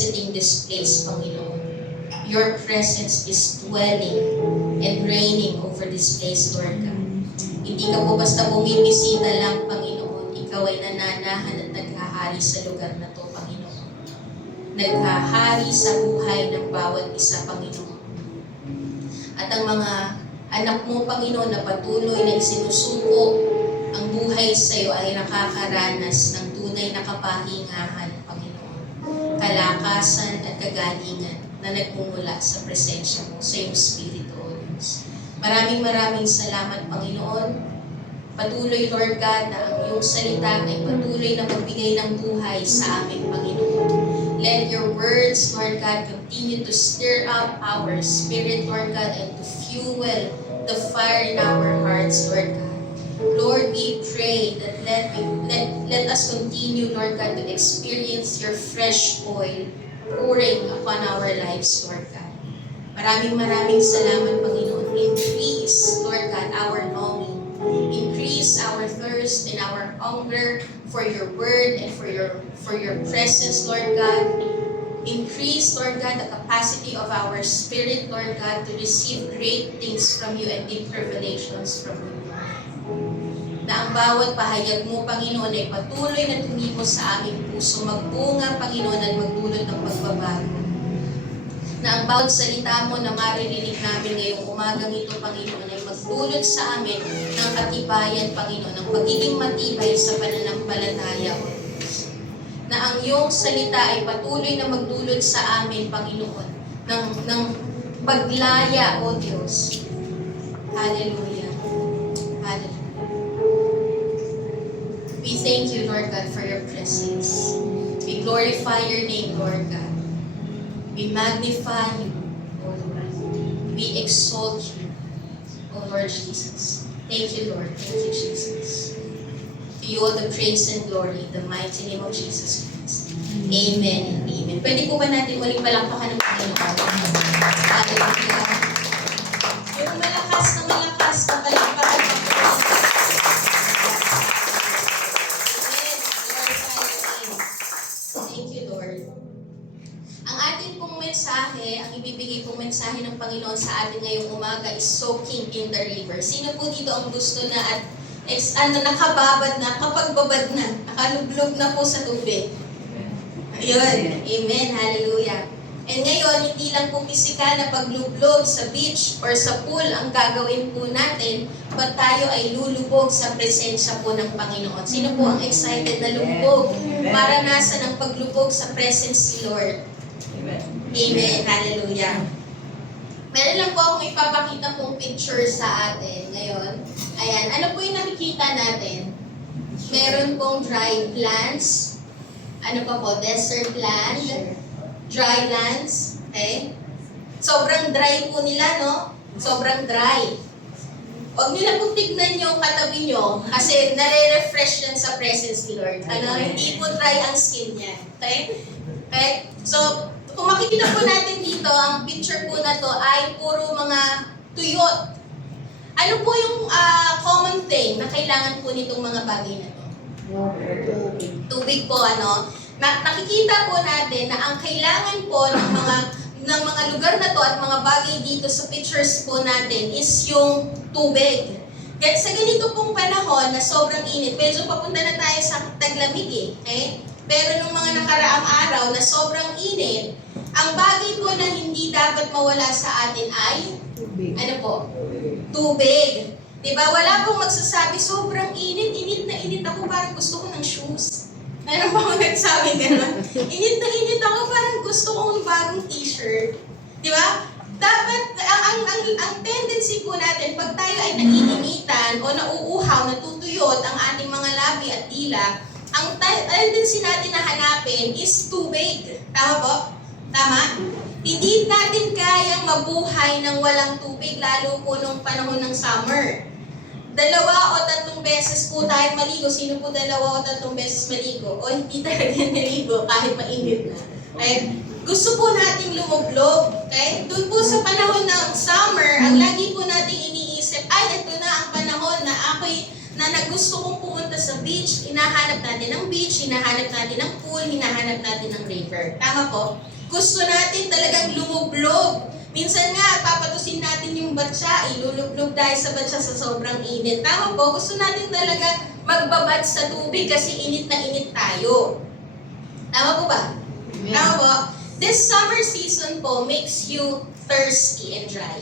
visiting this place, Panginoon. Your presence is dwelling and reigning over this place, Lord God. Hindi ka po basta bumibisita lang, Panginoon. Ikaw ay nananahan at naghahari sa lugar na to, Panginoon. Naghahari sa buhay ng bawat isa, Panginoon. At ang mga anak mo, Panginoon, na patuloy na isinusuko ang buhay sa iyo ay nakakaranas ng tunay na kapahingahan, Panginoon. Kalakasan at kagalingan na nagmumula sa presensya mo, sa iyong Espiritu, O Diyos. Maraming salamat, Panginoon. Patuloy, Lord God, na ang iyong salita ay patuloy na magbigay ng buhay sa amin, Panginoon. Let your words, Lord God, continue to stir up our spirit, Lord God, and to fuel the fire in our hearts, Lord God. Lord, we pray that let us continue, Lord God, to experience your fresh oil pouring upon our lives, Lord God. Maraming salamat, Panginoon. Increase, Lord God, our longing. Increase our thirst and our hunger for your word and for your presence, Lord God. Increase, Lord God, the capacity of our spirit, Lord God, to receive great things from you and deep revelations from you. Na ang bawat pahayag mo, Panginoon, ay patuloy na tumimos sa aming puso, magbunga, Panginoon, at magdulot ng pagbabago. Na ang bawat salita mo na maririnig namin ngayong umagang ito, Panginoon, ay magdulot sa amin ng katibayan, Panginoon, ng pagiging matibay sa pananampalataya, O Diyos. Na ang iyong salita ay patuloy na magdulot sa amin, Panginoon, ng paglaya, O Diyos. Hallelujah. Hallelujah. We thank you, Lord God, for your presence. We glorify your name, Lord God. We magnify you, O Lord. We exalt you, O Lord Jesus. Thank you, Lord. Thank you, Jesus. To you all the praise and glory in the mighty name of Jesus Christ. Amen and amen. Pwede po ba natin muling palakpakan ng Panginoon? Hallelujah. Yung malakas na palakpakan ng Panginoon. Thank you, Lord. Ang ating pong mensahe, ang ibibigay pong mensahe ng Panginoon sa atin ngayong umaga is soaking in the river. Sino po dito ang gusto na at nakababad na, kapag babad na, nakalublog na po sa tubig? Ayun. Amen. Hallelujah. And ngayon, hindi lang po pisikal na paglublog sa beach or sa pool ang gagawin po natin, but tayo ay lulubog sa presensya po ng Panginoon. Sino po ang excited na lumubog? Para nasa ng paglubog sa presence si Lord. Amen. Amen. Hallelujah. Meron lang po akong ipapakita pong picture sa atin ngayon. Ayan. Ano po yung nakikita natin? Meron pong dry plants. Ano pa po? Desert land. Dry lands. Okay? Sobrang dry po nila, no? Sobrang dry. Huwag nyo na pong tignan yung katabi nyo kasi nare-refresh yan sa presence ni Lord. Hindi po dry ang skin niya. Okay? Okay? So, kung makikita po natin dito, ang picture po na to ay puro mga tuyot. Ano po yung common thing na kailangan po nitong mga bagay na to? Tubig po, nakikita po natin na ang kailangan po ng mga lugar na to at mga bagay dito sa pictures po natin is yung tubig. Kaya sa ganito pong panahon na sobrang init, medyo papunta na tayo sa taglamig okay? Pero nung mga nakaraang araw na sobrang init, ang bagay po na hindi dapat mawala sa atin ay tubig. Ano po? Tubig. Diba? Wala pong magsasabi, sobrang init na init ako, parang gusto ko ng shoes. Meron pa akong nagsabi gano'n. Init na init ako, parang gusto kong bagong t-shirt. Di ba? Dapat, ang tendency po natin, pag tayo ay naiinitan o nauuhaw, natutuyot ang ating mga labi at dila, ang tendency natin na hanapin is tubig. Tama po? Tama? Hindi natin kayang mabuhay ng walang tubig, lalo po nung panahon ng summer. 2 o 3 beses po tayo maligo. Sino po 2 o 3 beses maligo? O hindi talaga maligo kahit mainit na. Okay? Gusto po nating lumublog. Okay? Doon po sa panahon ng summer, ang lagi po nating iniisip, ay ito na ang panahon na ako'y na gusto kong pumunta sa beach, hinahanap natin ng beach, hinahanap natin ng pool, hinahanap natin ng river. Tama po? Gusto natin talagang lumublog. Minsan nga, papatusin natin yung batsa, ilulublog tayo sa batsa sa sobrang init. Tama po? Gusto natin talaga magbabad sa tubig kasi init na init tayo. Tama po ba? Amen. Tama po? This summer season po makes you thirsty and dry.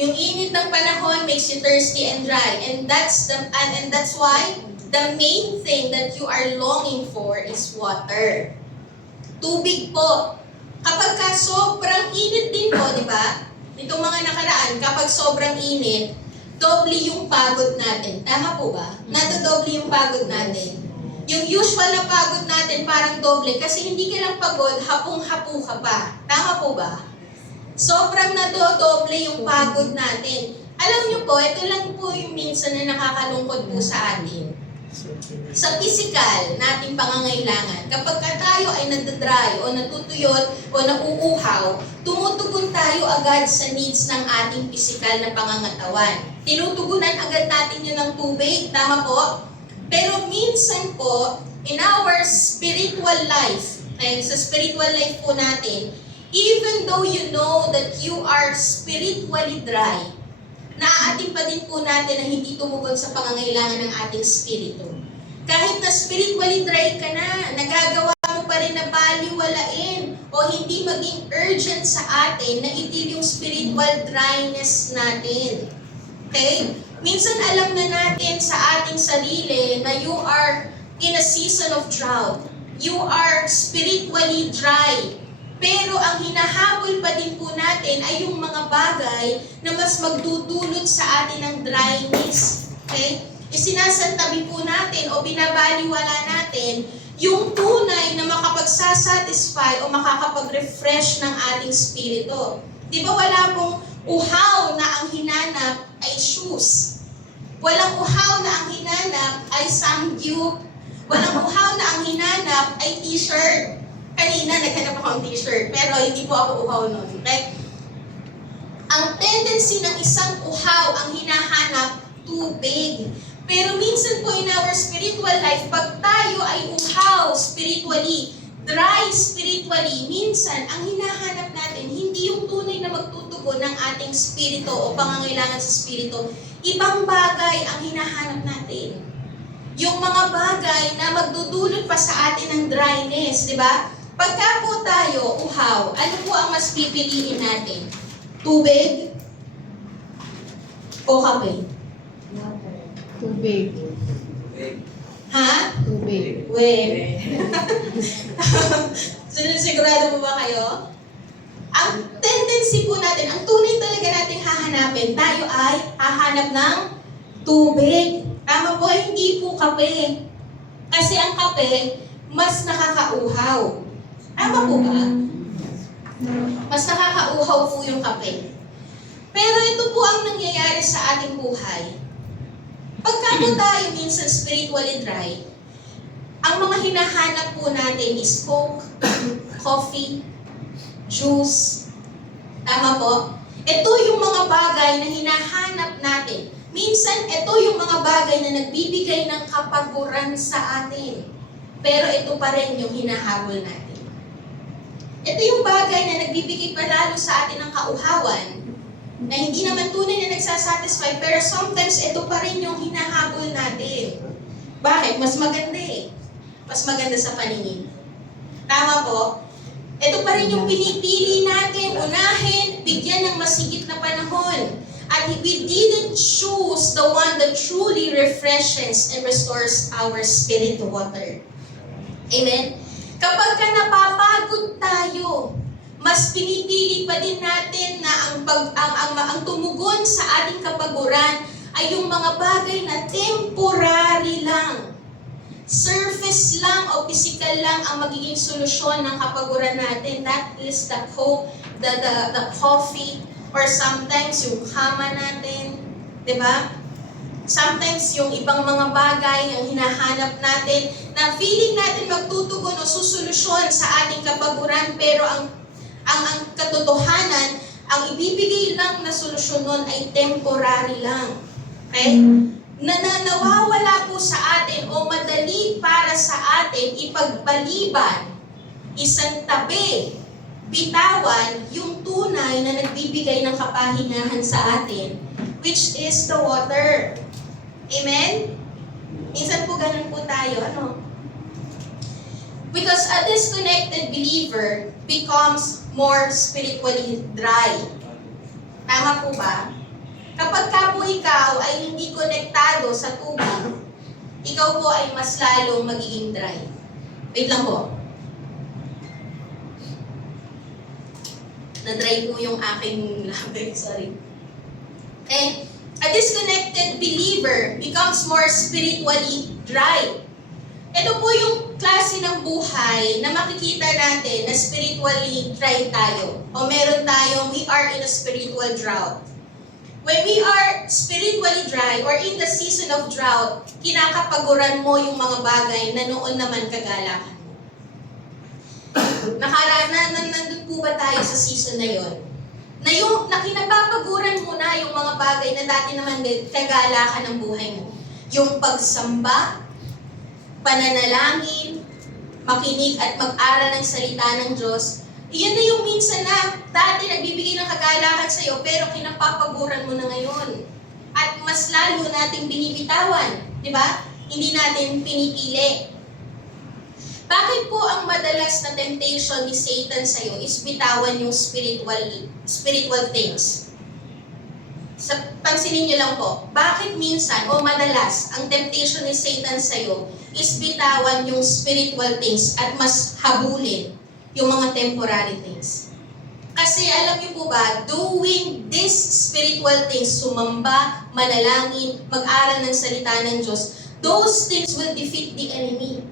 Yung init ng panahon makes you thirsty and dry. And that's why the main thing that you are longing for is water. Tubig po. Kapag ka sobrang init din po, di ba? Itong mga nakaraan, kapag sobrang init, doble yung pagod natin. Tama po ba? Nadadoble yung pagod natin. Yung usual na pagod natin parang doble kasi hindi ka lang pagod, hapong-hapo ka pa. Tama po ba? Sobrang nadodoble yung pagod natin. Alam niyo po, ito lang po yung minsan na nakakalungkot po sa atin. Sa physical nating pangangailangan, kapag ka tayo ay nadadry o natutuyot o nauuhaw, tumutugon tayo agad sa needs ng ating physical na pangangatawan. Tinutugunan agad natin yun ng tubig, tama po? Pero minsan po, in our spiritual life, okay, sa spiritual life po natin, even though you know that you are spiritually dry, naaating pa din po natin na hindi tumugon sa pangangailangan ng ating spirito. Kahit na spiritually dry ka na, nagagawa mo pa rin na baliwalain o hindi maging urgent sa atin na itil yung spiritual dryness natin. Okay? Minsan alam na natin sa ating sarili na you are in a season of drought. You are spiritually dry. Pero ang hinahabol pa din po natin ay yung mga bagay na mas magdudulot sa atin ng dryness. Okay? Isinasantabi po natin o binabaliwala natin yung tunay na makapagsasatisfy o makakapag-refresh ng ating spirito. Di ba wala pong uhaw na ang hinanap ay shoes? Walang uhaw na ang hinanap ay samgyup. Walang uhaw na ang hinanap ay t-shirt. Kanina, naghanap ako ng t-shirt, pero hindi po ako uhaw nun. Okay? Ang tendency ng isang uhaw, ang hinahanap, tubig. Pero minsan po in our spiritual life, pag tayo ay uhaw spiritually, dry spiritually, minsan, ang hinahanap natin, hindi yung tunay na magtutugon ng ating spirito o pangangailangan sa spirito. Ibang bagay ang hinahanap natin. Yung mga bagay na magdudulot pa sa atin ng dryness, di ba? Pagka po tayo uhaw, ano po ang mas pipiliin natin? Tubig o kape? Tubig. Ha? Tubig. Wait. Sigurado po ba kayo? Ang tendency po natin, ang tunay talaga natin hahanapin, tayo ay hahanap ng tubig. Tama po, hindi po kape. Kasi ang kape, mas nakakauhaw. Tama po ba? Mas nakakauhaw po yung kape. Pero ito po ang nangyayari sa ating buhay. Pagka po tayo minsan spiritually dry, ang mga hinahanap po natin is Coke, coffee, juice. Tama po? Ito yung mga bagay na hinahanap natin. Minsan, ito yung mga bagay na nagbibigay ng kapaguran sa atin. Pero ito pa rin yung hinahabol natin. Ito yung bagay na nagbibigay pa lalo sa atin ng kauhawan, na hindi naman tunay na nagsasatisfy, pero sometimes ito pa rin yung hinahabol natin. Bakit? Mas maganda eh. Mas maganda sa paningin. Tama po? Ito pa rin yung pinipili natin, unahin, bigyan ng masigit na panahon. At we didn't choose the one that truly refreshes and restores our spirit to water. Amen? Kapag ka napapagod tayo, mas pinipili pa din natin na ang tumugon sa ating kapaguran ay yung mga bagay na temporary lang. Surface lang o physical lang ang magiging solusyon ng kapaguran natin. That is the Coke, the coffee, or sometimes yung kama natin. Diba? Sometimes yung ibang mga bagay ang hinahanap natin na feeling natin magtutugon o susolusyon sa ating kapaguran, pero ang katotohanan, ang ibibigay lang na solusyon nun ay temporary lang. Okay? na nawawala po sa atin o madali para sa atin ipagpaliban, isang tabi, bitawan yung tunay na nagbibigay ng kapahingahan sa atin, which is the water. Amen? Minsan po ganun po tayo, Because a disconnected believer becomes more spiritually dry. Tama po ba? Kapag ka po ikaw ay hindi konektado sa tubig, ikaw po ay mas lalong magiging dry. Wait lang po. Na-dry po yung aking labi. Sorry. Okay? A disconnected believer becomes more spiritually dry. Ito po yung klase ng buhay na makikita natin na spiritually dry tayo. O meron tayong, we are in a spiritual drought. When we are spiritually dry or in the season of drought, kinakapaguran mo yung mga bagay na noon naman kagalakan mo. Nandun po ba tayo sa season na yon? Na kinapapaguran mo na yung mga bagay na dati naman kagalakan ng buhay mo. Yung pagsamba, pananalangin, makinig at mag-aral ng salita ng Diyos, iyan na yung minsan na dati nagbibigay ng kagalakan sa'yo pero kinapapaguran mo na ngayon. At mas lalo nating binibitawan, di ba? Hindi natin pinipili. Bakit po ang madalas na temptation ni Satan sa'yo is bitawan yung spiritual things? Pansinin niyo lang po, bakit minsan o madalas ang temptation ni Satan sa'yo is bitawan yung spiritual things at mas habulin yung mga temporary things? Kasi alam niyo po ba, doing these spiritual things, sumamba, manalangin, mag-aral ng salita ng Diyos, those things will defeat the enemy.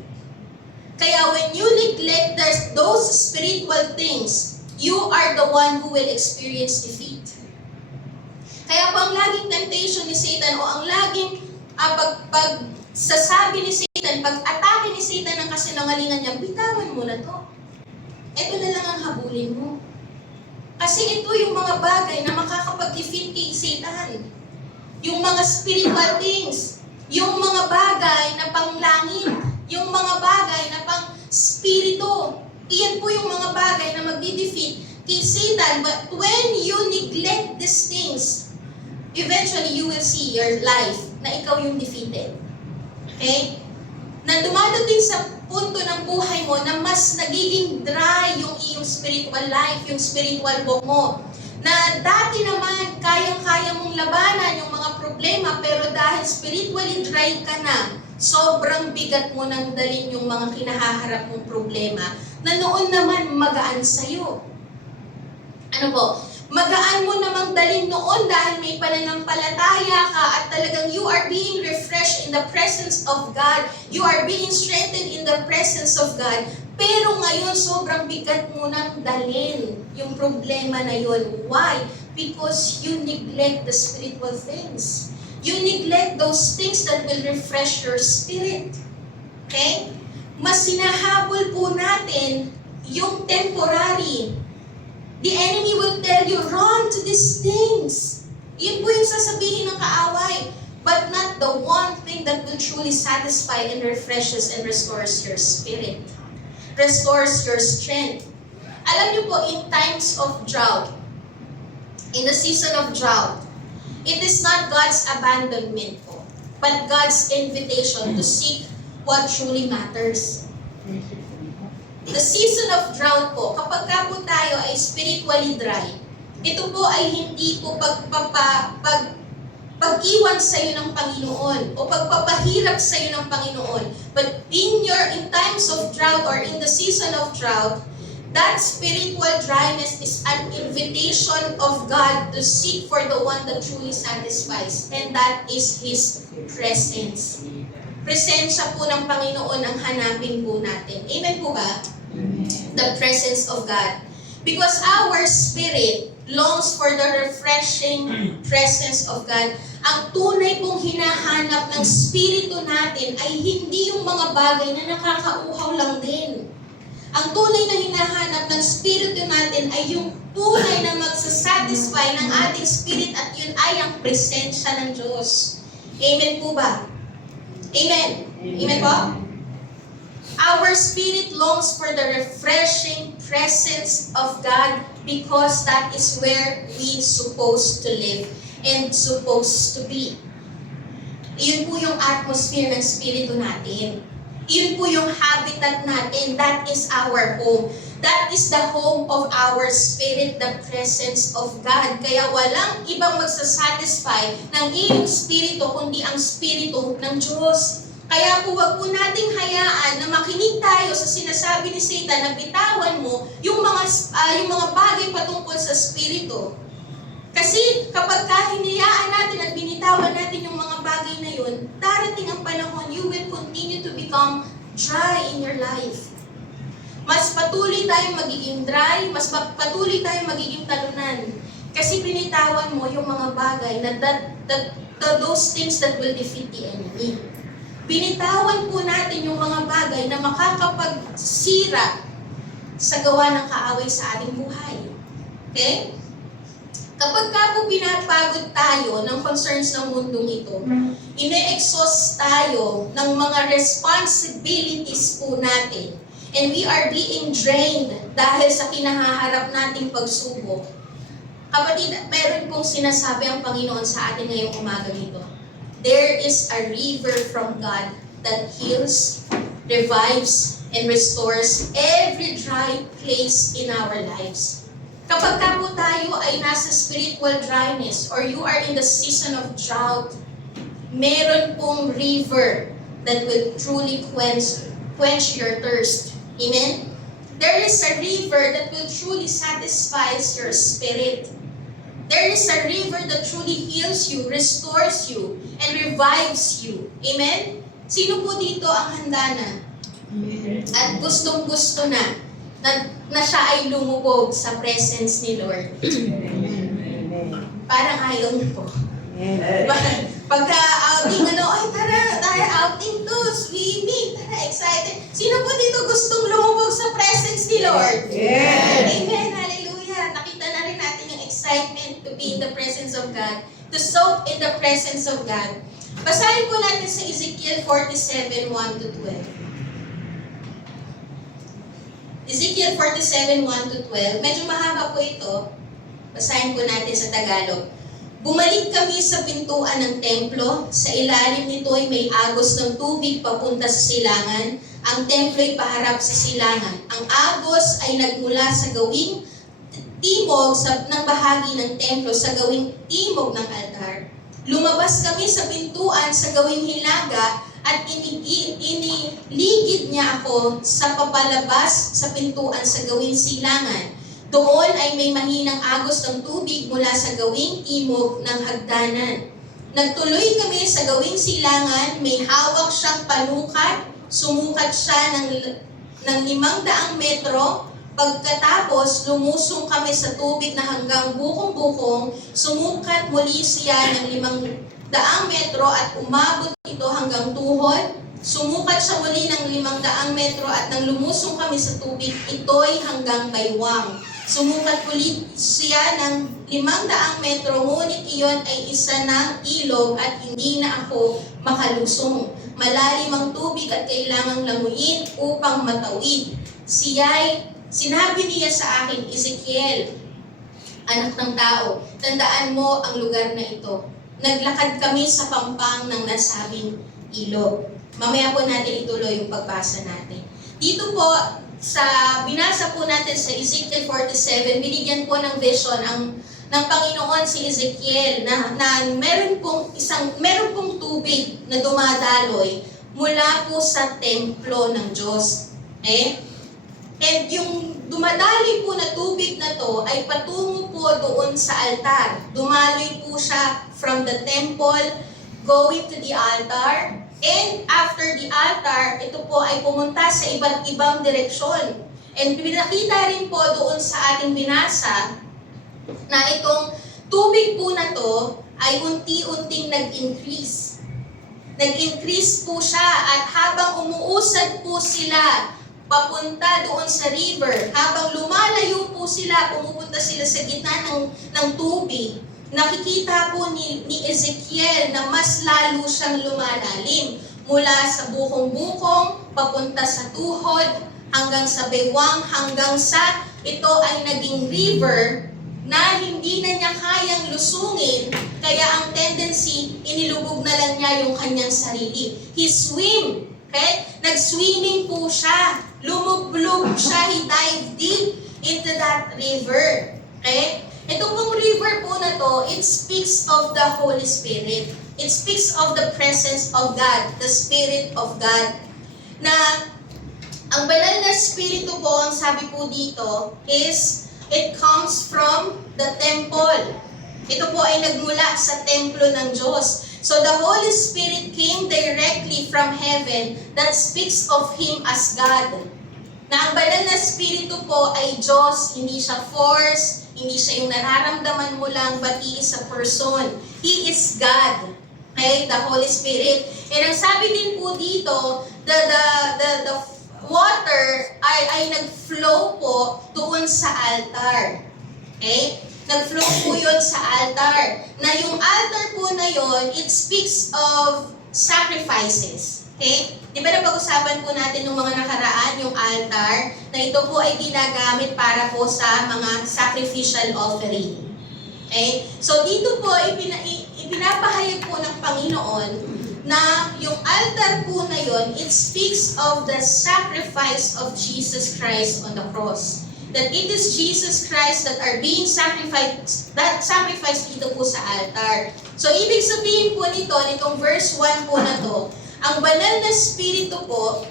Kaya when you neglect those spiritual things, you are the one who will experience defeat. Kaya po ang laging temptation ni Satan o ang laging pagsasabi ni Satan, pag-atake ni Satan ng kasinungalingan niya, bitawan mo na to. Ito na lang ang habulin mo. Kasi ito yung mga bagay na makakapag-defeat kay Satan. Yung mga spiritual things, yung mga bagay na panglangit, yung mga bagay na pang-spirito. Iyan po yung mga bagay na magdi-defeat kay Satan. But when you neglect these things, eventually you will see your life na ikaw yung defeated. Okay? Na dumadating sa punto ng buhay mo na mas nagiging dry yung iyong spiritual life, yung spiritual walk mo. Na dati naman, kayang-kaya mong labanan yung mga problema, pero dahil spiritually dry ka na, sobrang bigat mo nang dalhin yung mga kinahaharap mong problema na noon naman magaan sa'yo. Ano po? Magaan mo namang dalhin noon dahil may pananampalataya ka at talagang you are being refreshed in the presence of God. You are being strengthened in the presence of God. Pero ngayon, sobrang bigat mo nang dalhin yung problema na yun. Why? Because you neglect the spiritual things. You neglect those things that will refresh your spirit. Okay? Mas sinahabol po natin yung temporary. The enemy will tell you, run to these things. Yun po yung sasabihin ng kaaway. But not the one thing that will truly satisfy and refreshes and restores your spirit. Restores your strength. Alam niyo po, in times of drought, in the season of drought, it is not God's abandonment po, but God's invitation to seek what truly matters. The season of drought po, kapag ka po tayo ay spiritually dry, ito po ay hindi po pag-iwan sa iyo ng Panginoon o pagpapahirap sa iyo ng Panginoon. But in times of drought or in the season of drought, that spiritual dryness is an invitation of God to seek for the one that truly satisfies, and that is His presence. Presensya po ng Panginoon ang hanapin po natin. Amen po ba? The presence of God. Because our spirit longs for the refreshing presence of God. Ang tunay pong hinahanap ng spirito natin ay hindi yung mga bagay na nakakauhaw lang din. Ang tunay na hinahanap ng spirito natin ay yung tunay na magsasatisfy ng ating spirit, at yun ay ang presensya ng Diyos. Amen po ba? Amen. Amen po? Our spirit longs for the refreshing presence of God because that is where we supposed to live and supposed to be. Iyon po yung atmosphere ng spirito natin. Iyon po yung habitat natin. That is our home. That is the home of our spirit, the presence of God. Kaya walang ibang magsasatisfy ng iyong spirito kundi ang spirito ng Diyos. Kaya po wag po nating hayaan na makinig tayo sa sinasabi ni Satan na bitawan mo yung mga bagay patungkol sa spirito. Kasi kapag hinayaan natin at binitawan natin yung mga bagay na yun, darating ang panahon, you will continue to become dry in your life. Mas patuloy tayong magiging dry, mas patuloy tayong magiging talunan. Kasi binitawan mo yung mga bagay na those things that will defeat the enemy. Binitawan po natin yung mga bagay na makakapagsira sa gawa ng kaaway sa ating buhay. Okay? Kapag po pinapagod tayo ng concerns ng mundong ito, ine-exhaust tayo ng mga responsibilities po natin, and we are being drained dahil sa kinahaharap nating pagsubok. Kapatid, meron pong sinasabi ang Panginoon sa atin ngayong umaga nito. There is a river from God that heals, revives, and restores every dry place in our lives. Kapag po tayo ay nasa spiritual dryness or you are in the season of drought, meron pong river that will truly quench your thirst. Amen? There is a river that will truly satisfy your spirit. There is a river that truly heals you, restores you, and revives you. Amen? Sino po dito ang handa na? Amen. At gustong-gusto na siya ay lumubog sa presence ni Lord. Amen. Parang ayaw niyo po. Pagka outing, ay tara, outing to, swimming, tara, excited. Sino po dito gustong lumubog sa presence ni Lord? Yes. Amen, hallelujah. Nakita na rin natin yung excitement to be in the presence of God, to soak in the presence of God. Basahin po natin sa Ezekiel 47, 1-12. Ezekiel 47, 1-12. Medyo mahaba po ito. Basahin po natin sa Tagalog. Bumalik kami sa pintuan ng templo. Sa ilalim nito ay may agos ng tubig papunta sa silangan. Ang templo ay paharap sa silangan. Ang agos ay nagmula sa gawing timog ng bahagi ng templo sa gawing timog ng altar. Lumabas kami sa pintuan sa gawing hilaga at iniligid niya ako sa papalabas sa pintuan sa gawing silangan. Doon ay may mahinang agos ng tubig mula sa gawing timog ng hagdanan. Nagtuloy kami sa gawing silangan, may hawak siyang panukat, sumukat siya ng 500 metro. Pagkatapos, lumusong kami sa tubig na hanggang bukong-bukong, sumukat muli siya ng 500 metro at umabot ito hanggang tuhod. Sumukat siya muli ng 500 metro at nang lumusong kami sa tubig, ito'y hanggang baywang. Sumukat muli siya ng 500 metro, ngunit iyon ay isa ng ilog at hindi na ako makalusong. Malalim ang tubig at kailangang languyin upang matawid. Sinabi niya sa akin, Ezekiel, anak ng tao, tandaan mo ang lugar na ito. Naglakad kami sa pampang ng nasabing ilog. Mamaya po natin ituloy yung pagbasa natin. Dito po, binasa po natin sa Ezekiel 47, binigyan po ng vision ng Panginoon si Ezekiel na meron pong tubig na dumadaloy mula po sa templo ng Diyos. Okay? And yung dumadaloy po na tubig na to ay patungo po doon sa altar. Dumaloy po siya from the temple going to the altar. And after the altar, ito po ay pumunta sa iba't ibang direksyon. And pinakita rin po doon sa ating binasa na itong tubig po na to ay unti-unting nag-increase. Nag-increase po siya at habang umuusad po sila papunta doon sa river, habang lumalayo po sila, pumupunta sila sa gitna ng tubig, nakikita po ni Ezekiel na mas lalo siyang lumalalim mula sa bukong-bukong, papunta sa tuhod, hanggang sa bewang, hanggang sa ito ay naging river na hindi na niya kayang lusungin, kaya ang tendency, inilubog na lang niya yung kanyang sarili. He swim, okay? Nag-swimming po siya, lumublog siya, he dived deep into that river. Okay? Ito pong river po na to, it speaks of the Holy Spirit. It speaks of the presence of God, the Spirit of God. Na ang banal na Espiritu po, ang sabi po dito, is it comes from the temple. Ito po ay nagmula sa templo ng Diyos. So the Holy Spirit came directly from heaven that speaks of Him as God. Na ang banal na Espiritu po ay Diyos, hindi siya force, hindi siya yung nararamdaman mo lang, but He is a person. He is God. Okay? The Holy Spirit. And ang sabi din po dito, the water ay nag-flow po doon sa altar. Okay? Nag-flow po yun sa altar. Na yung altar po na yun, it speaks of sacrifices. Okay? Di ba napag-usapan po natin nung mga nakaraan yung altar, na ito po ay ginagamit para po sa mga sacrificial offering. Okay? So dito po, ipinapahayag po ng Panginoon na yung altar po na yun, it speaks of the sacrifice of Jesus Christ on the cross. That it is Jesus Christ that are being sacrificed, that sacrifice dito po sa altar. So ibig sabihin po nitong verse 1 po na to, ang banal na Espiritu po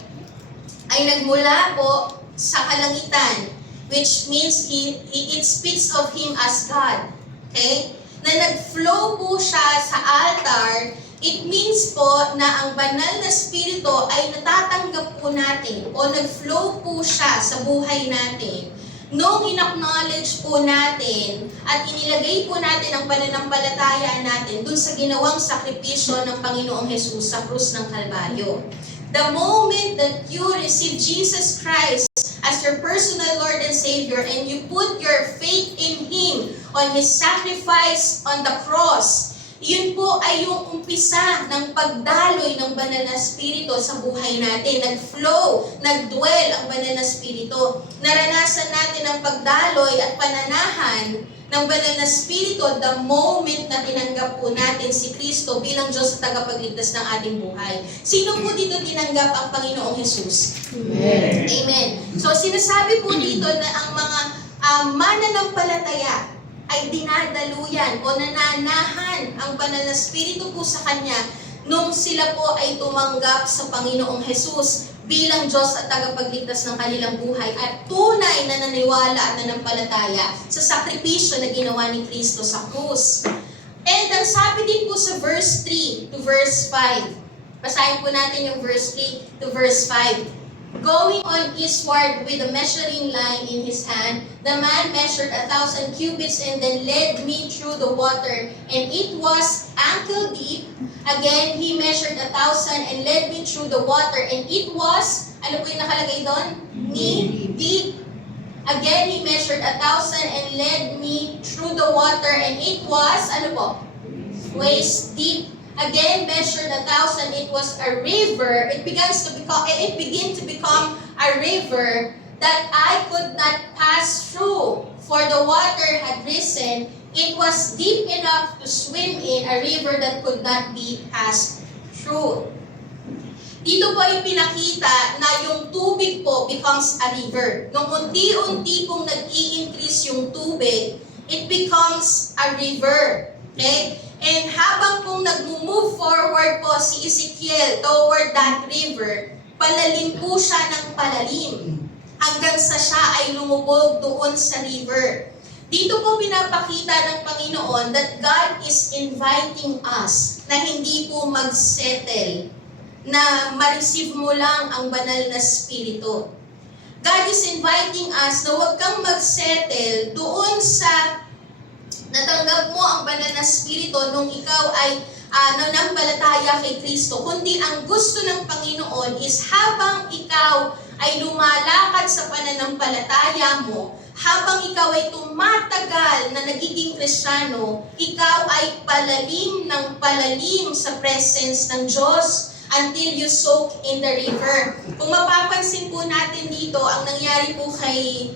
ay nagmula po sa kalangitan, which means it speaks of Him as God. Okay? Na nag-flow po siya sa altar. It means po na ang banal na Espiritu ay natatanggap po natin o nag-flow po siya sa buhay natin nung in-acknowledge po natin at inilagay po natin ang pananampalataya natin dun sa ginawang sakripisyo ng Panginoong Jesus sa krus ng Kalbaryo. The moment that you receive Jesus Christ as your personal Lord and Savior and you put your faith in Him on His sacrifice on the cross, yun po ay yung umpisa ng pagdaloy ng banal na Espiritu sa buhay natin. Nag-flow, nag-dwell ang banal na Espiritu. Naranasan natin ang pagdaloy at pananahan ng banal na Espiritu the moment na tinanggap po natin si Kristo bilang Diyos at tagapagligtas ng ating buhay. Sino po dito tinanggap ang Panginoong Jesus? Amen. Amen. So sinasabi po dito na ang mga mananampalataya ay dinadaluyan o nananahan ang banal na Espiritu po sa Kanya nung sila po ay tumanggap sa Panginoong Jesus bilang Diyos at tagapagligtas ng kanilang buhay at tunay na naniwala at nanampalataya sa sakripisyo na ginawa ni Kristo sa krus. And ang sabi din po sa verse 3 to verse 5, basahin po natin yung verse 3 to verse 5. Going on eastward with a measuring line in his hand, the man measured 1,000 cubits and then led me through the water, and it was ankle deep. Again, he measured 1,000 and led me through the water, and it was, ano po yung nakalagay doon? Knee deep. Again, he measured 1,000 and led me through the water, and it was, ano po? Waist deep. Again, measured 1,000, it was a river. It began to become a river that I could not pass through, for the water had risen. It was deep enough to swim in, a river that could not be passed through. Dito po ay pinakita na yung tubig po becomes a river. Nung unti-unti pong nag-i-increase yung tubig, it becomes a river. Okay? And habang pong nag-move forward po si Ezekiel toward that river, palalim po siya ng palalim hanggang sa siya ay lumubog doon sa river. Dito po pinapakita ng Panginoon that God is inviting us na hindi po mag-settle, na ma-receive mo lang ang banal na Espiritu. God is inviting us na huwag kang mag-settle doon sa natanggap mo ang banal na Espiritu nung ikaw ay nanampalataya kay Kristo, kundi ang gusto ng Panginoon is habang ikaw ay lumalakad sa pananampalataya mo, habang ikaw ay tumatagal na nagiging Kristiyano, ikaw ay palalim ng palalim sa presence ng Diyos until you soak in the river. Kung mapapansin po natin dito, ang nangyari po kay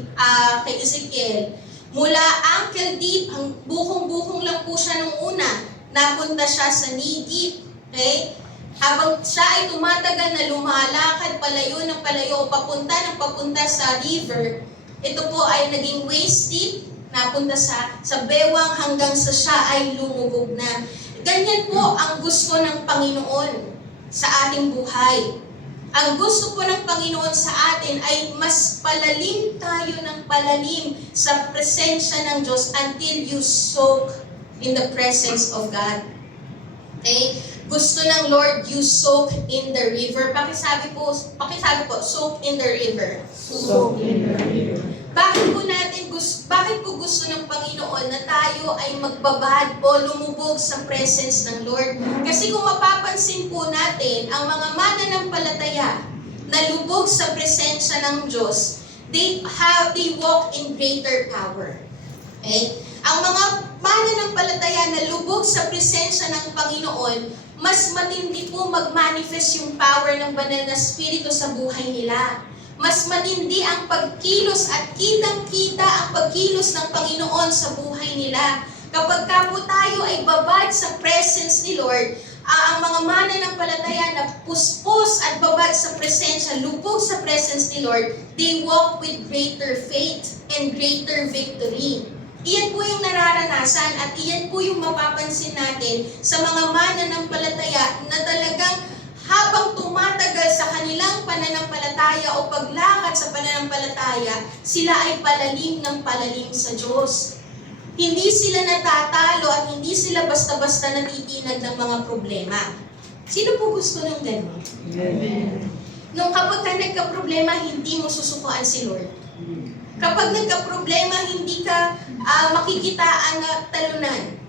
Ezekiel, mula ankle deep, bukong-bukong lang po siya nung una, napunta siya sa knee deep. Okay? Habang siya ay tumatagal na lumalakad palayo ng palayo o papunta ng papunta sa river, ito po ay naging waist deep, napunta sa bewang hanggang sa siya ay lumubog na. Ganyan po ang gusto ng Panginoon sa ating buhay. Ang gusto po ng Panginoon sa atin ay mas palalim tayo ng palalim sa presensya ng Diyos until you soak in the presence of God. Okay? Gusto ng Lord, you soak in the river. Pakisabi po, soak in the river. Soak in the river. Bakit po gusto ng Panginoon na tayo ay magbabad o lumubog sa presence ng Lord? Kasi kung mapapansin po natin, ang mga mananampalataya na lubog sa presensya ng Diyos, they walk in greater power. Okay? Ang mga mananampalataya na lubog sa presensya ng Panginoon, mas matindi po mag-manifest yung power ng banal na spirito sa buhay nila. Mas matindi ang pagkilos at kitang-kita ang pagkilos ng Panginoon sa buhay nila. Kapag ka po tayo ay babad sa presence ni Lord, ang mga mananampalataya na puspos at babad sa presensya, lubog sa presence ni Lord, they walk with greater faith and greater victory. Iyan po yung nararanasan at iyan po yung mapapansin natin sa mga mananampalataya na talagang habang tumatagal sa kanilang pananampalataya o paglakad sa pananampalataya, sila ay palalim ng palalim sa Diyos. Hindi sila natatalo at hindi sila basta-basta natitinag ng mga problema. Sino po gusto ng gano'n? Amen. Nung kapag ka nagka-problema, hindi mo susukuan si Lord. Kapag nagka-problema, hindi ka makikitaan na talunan.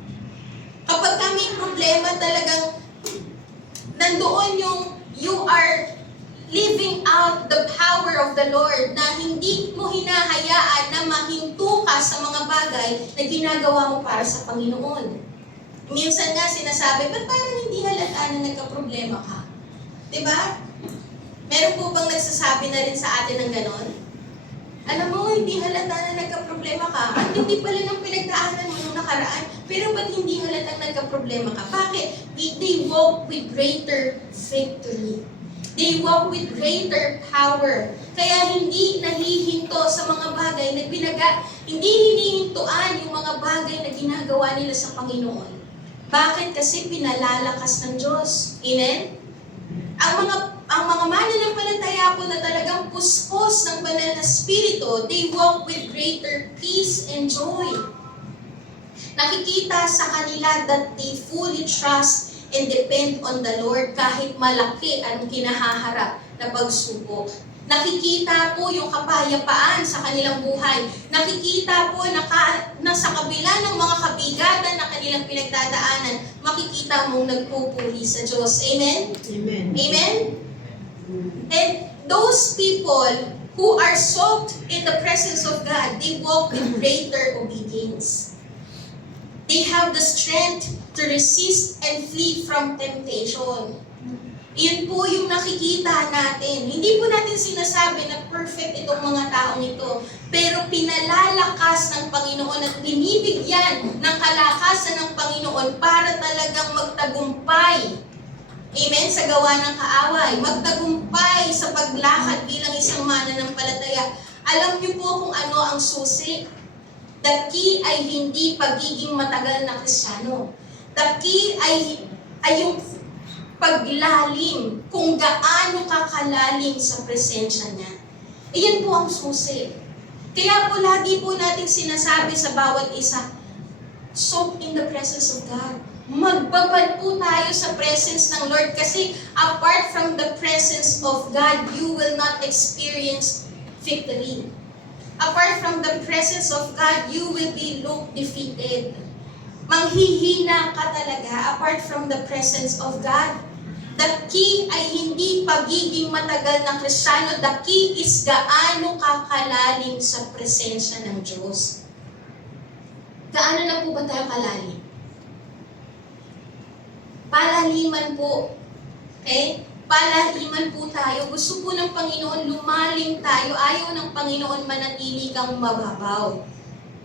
Kapag ka may problema, talagang nandoon yung you are living out the power of the Lord na hindi mo hinahayaan na mahinto ka sa mga bagay na ginagawa mo para sa Panginoon. Minsan nga sinasabi, ba't parang hindi halata na nagka-problema ka? Diba? Meron po bang nagsasabi na rin sa atin ng ganon? Alam mo, hindi halata na nagka-problema ka. At hindi pala ng pinagdaanan mo nung nakaraan. Pero ba't hindi halatang nagka-problema ka? Bakit? They walk with greater victory. They walk with greater power. Kaya hindi nahihinto sa mga bagay na hindi hinihintuan yung mga bagay na ginagawa nila sa Panginoon. Bakit? Kasi pinalalakas ng Diyos. Amen? Ang mga mananampalataya po na talagang puspos ng banal na spirito, they walk with greater peace and joy. Nakikita sa kanila that they fully trust and depend on the Lord kahit malaki ang kinahaharap na pagsubok. Nakikita po yung kapayapaan sa kanilang buhay. Nakikita po na sa kabila ng mga kabigatan na kanilang pinagdadaanan, makikita mong nagpupuri sa Diyos. Amen? Amen. Amen? And those people who are soaked in the presence of God, they walk with greater obedience. They have the strength to resist and flee from temptation. Iyon po yung nakikita natin. Hindi po natin sinasabi na perfect itong mga taong ito. Pero pinalalakas ng Panginoon at binibigyan ng kalakasan ng Panginoon para talagang magtagumpay. Amen? Sa gawa ng kaaway. Magtagumpay sa paglakad bilang isang mananampalataya. Alam niyo po kung ano ang susi. The key ay hindi pagiging matagal na Kristiyano. The key ay yung paglalim, kung gaano kakalalim sa presensya niya. Iyan po ang susi. Kaya po lagi po natin sinasabi sa bawat isa, soak in the presence of God. Magbabad po tayo sa presence ng Lord kasi apart from the presence of God, you will not experience victory. Apart from the presence of God, you will be defeated. Manghihina ka talaga apart from the presence of God. The key ay hindi pagiging matagal na Kristiyano. The key is gaano kakalalim sa presensya ng Diyos. Gaano na po ba tayo kalalim? Palaliman po. Okay? Palaliman po tayo. Gusto po ng Panginoon lumalim tayo. Ayaw ng Panginoon manatili kang mababaw.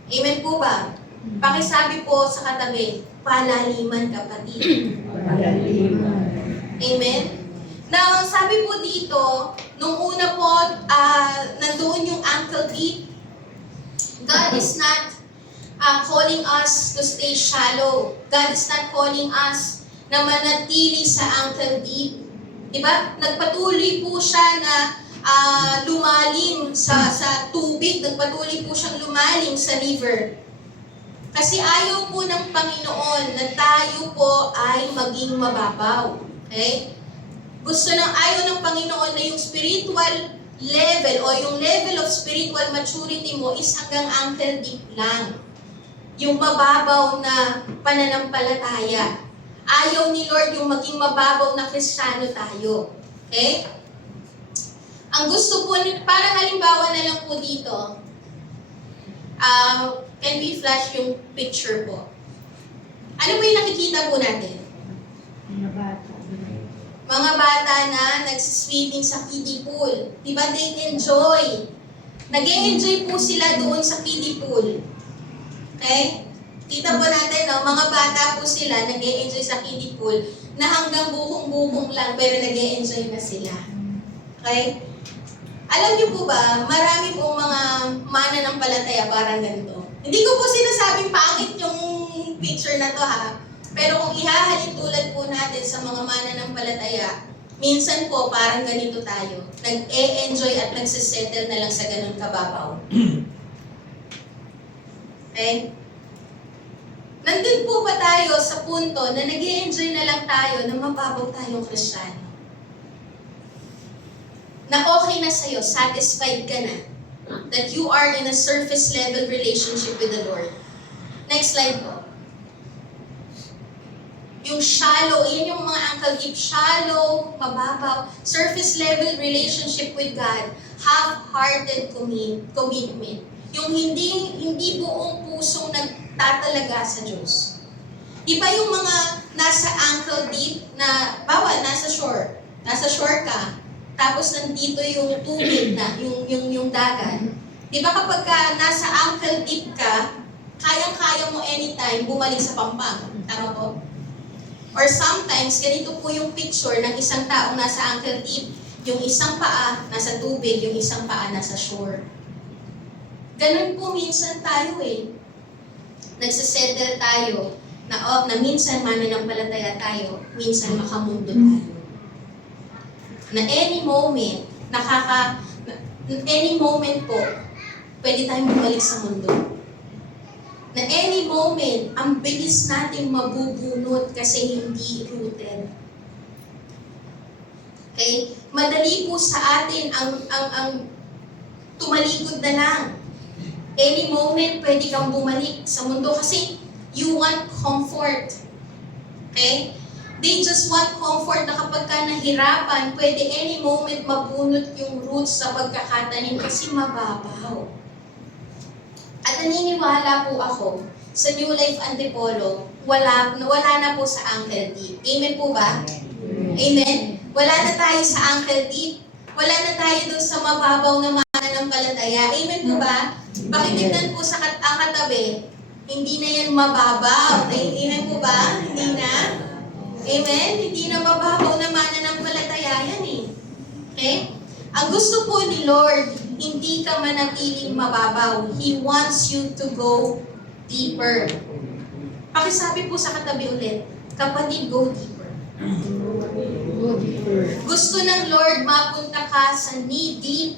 Amen po ba? Pakisabi po sa katabi, palaliman kapatid. Palaliman. Amen? Now, sabi po dito, nung una po, nandoon yung ankle deep. God is not calling us to stay shallow. God is not calling us na manatili sa ankle deep. Diba? Nagpatuloy po siya na lumalim sa tubig. Nagpatuloy po siyang lumalim sa river. Kasi ayaw po ng Panginoon na tayo po ay maging mababaw. Okay? Ayaw ng Panginoon na yung spiritual level o yung level of spiritual maturity mo is hanggang ankle deep lang. Yung mababaw na pananampalataya. Ayaw ni Lord yung maging mababaw na Kristiyano tayo. Okay? Ang gusto po, parang halimbawa na lang po dito, can we flash yung picture po? Ano ba yung nakikita po natin? Mga bata. Mga bata na nagsiswimming sa kiddie pool. Diba they enjoy? Nag-e-enjoy po sila doon sa kiddie pool. Okay? Kita po natin, no? Mga bata po sila nag-e-enjoy sa kiddie pool na hanggang bukong-bukong lang pero nag-e-enjoy na sila. Okay? Alam niyo po ba, marami pong mga mananampalataya parang ganito. Hindi ko po sinasabing pangit yung picture na to ha. Pero kung ihahalin tulad po natin sa mga mananampalataya, minsan po parang ganito tayo. Nag-e-enjoy at nagsisettle na lang sa ganun kababaw. Okay? Nandun po ba tayo sa punto na nag-e-enjoy na lang tayo na mababaw tayong Kristiyano? Na okay na sa'yo, satisfied ka na, that you are in a surface level relationship with the Lord. Next slide po. Yung shallow, yan yung mga ankle deep, shallow, mababaw, surface level relationship with God, half-hearted commitment. Yung hindi buong pusong nagtatalaga sa Diyos. Di ba yung mga nasa ankle deep na, nasa shore ka, tapos nandito yung tubig na, yung dagat. Di ba kapag nasa ankle deep ka, kayang-kaya mo anytime bumalik sa pampang. Tama po? Or sometimes, ganito po yung picture ng isang taong nasa ankle deep. Yung isang paa nasa tubig, yung isang paa nasa shore. Ganun po minsan tayo eh. Nagsisettle tayo na minsan mananampalataya tayo, minsan makamundo tayo. Na any moment po, pwede tayong bumalik sa mundo. Na any moment, ang bilis nating mabubunot kasi hindi rooted. Okay? Madali po sa atin ang tumalikod na lang. Any moment, pwede kang bumalik sa mundo kasi you want comfort. Okay? They just want comfort na kapag ka nahirapan, pwede any moment mabunot yung roots sa pagkakatanim kasi mababaw. At naniniwala po ako sa New Life Antipolo, wala na po sa ankle deep. Amen po ba? Amen? Wala na tayo sa ankle deep. Wala na tayo doon sa mababaw na mananampalataya. Amen po ba? Pakitignan po sa ang katabi, hindi na yan mababaw. Amen po ba? Hindi na? Amen? Hindi na mababaw na mananampalataya yan eh. Okay? Ang gusto po ni Lord, hindi ka manatiling mababaw. He wants you to go deeper. Pakisabi po sa katabi ulit, kapatid, go deeper. Go deeper. Gusto ng Lord mapunta ka sa knee deep.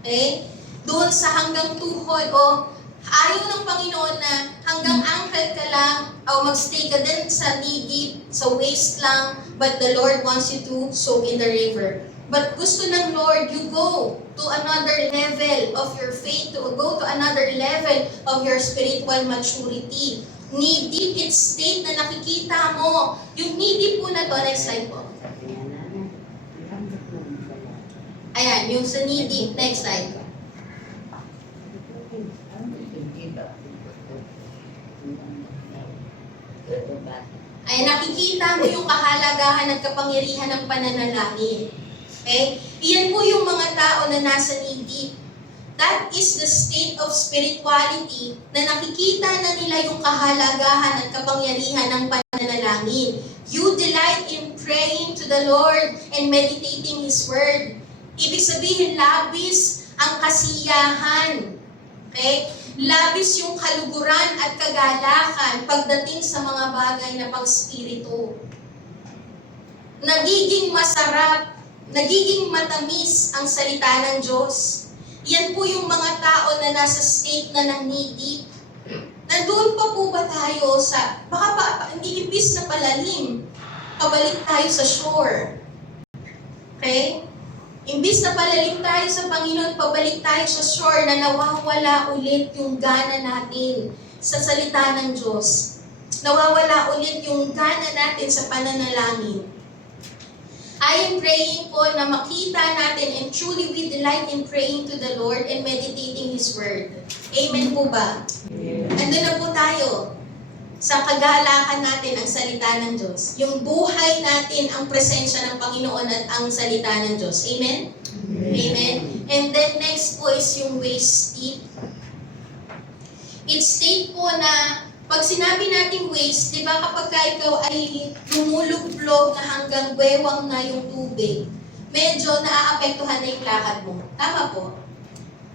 Okay? Doon sa hanggang tuhod o ayaw ng Panginoon na hanggang ankle ka lang o magstay ka din sa knee deep, sa waist lang, but the Lord wants you to soak in the river. But gusto ng Lord, you go to another level of your faith, to go to another level of your spiritual maturity. Knee deep, it's state na nakikita mo. Yung knee deep po na to, next slide po. Ayan, yung sa knee deep. Next slide. Ay, nakikita mo yung kahalagahan at kapangyarihan ng pananalangin. Okay? Iyan po yung mga tao na nasa knee deep. That is the state of spirituality na nakikita na nila yung kahalagahan at kapangyarihan ng pananalangin. You delight in praying to the Lord and meditating His Word. Ibig sabihin, labis ang kasiyahan. Okay? Labis yung kaluguran at kagalakan pagdating sa mga bagay na pang-spirito. Nagiging masarap, nagiging matamis ang salita ng Diyos. Yan po yung mga tao na nasa state na ng knee deep. Nandoon pa po ba tayo sa, hindi imbis na palalim, pabalik tayo sa shore. Okay? Imbis na palalim tayo sa Panginoon, pabalik tayo sa shore na nawawala ulit yung gana natin sa salita ng Diyos. Nawawala ulit yung gana natin sa pananalangin. I am praying po na makita natin and truly we delight in praying to the Lord and meditating His Word. Amen po ba? Andun na po tayo sa kagalakan natin ang salita ng Diyos. Yung buhay natin ang presensya ng Panginoon at ang salita ng Diyos. Amen? Amen. And then next po is yung waist deep. It's state po na pag sinabi nating waist, di ba kapag ikaw ay lumulublog na hanggang bewang na yung tubig, medyo naaapektuhan na yung lakad mo. Tama po?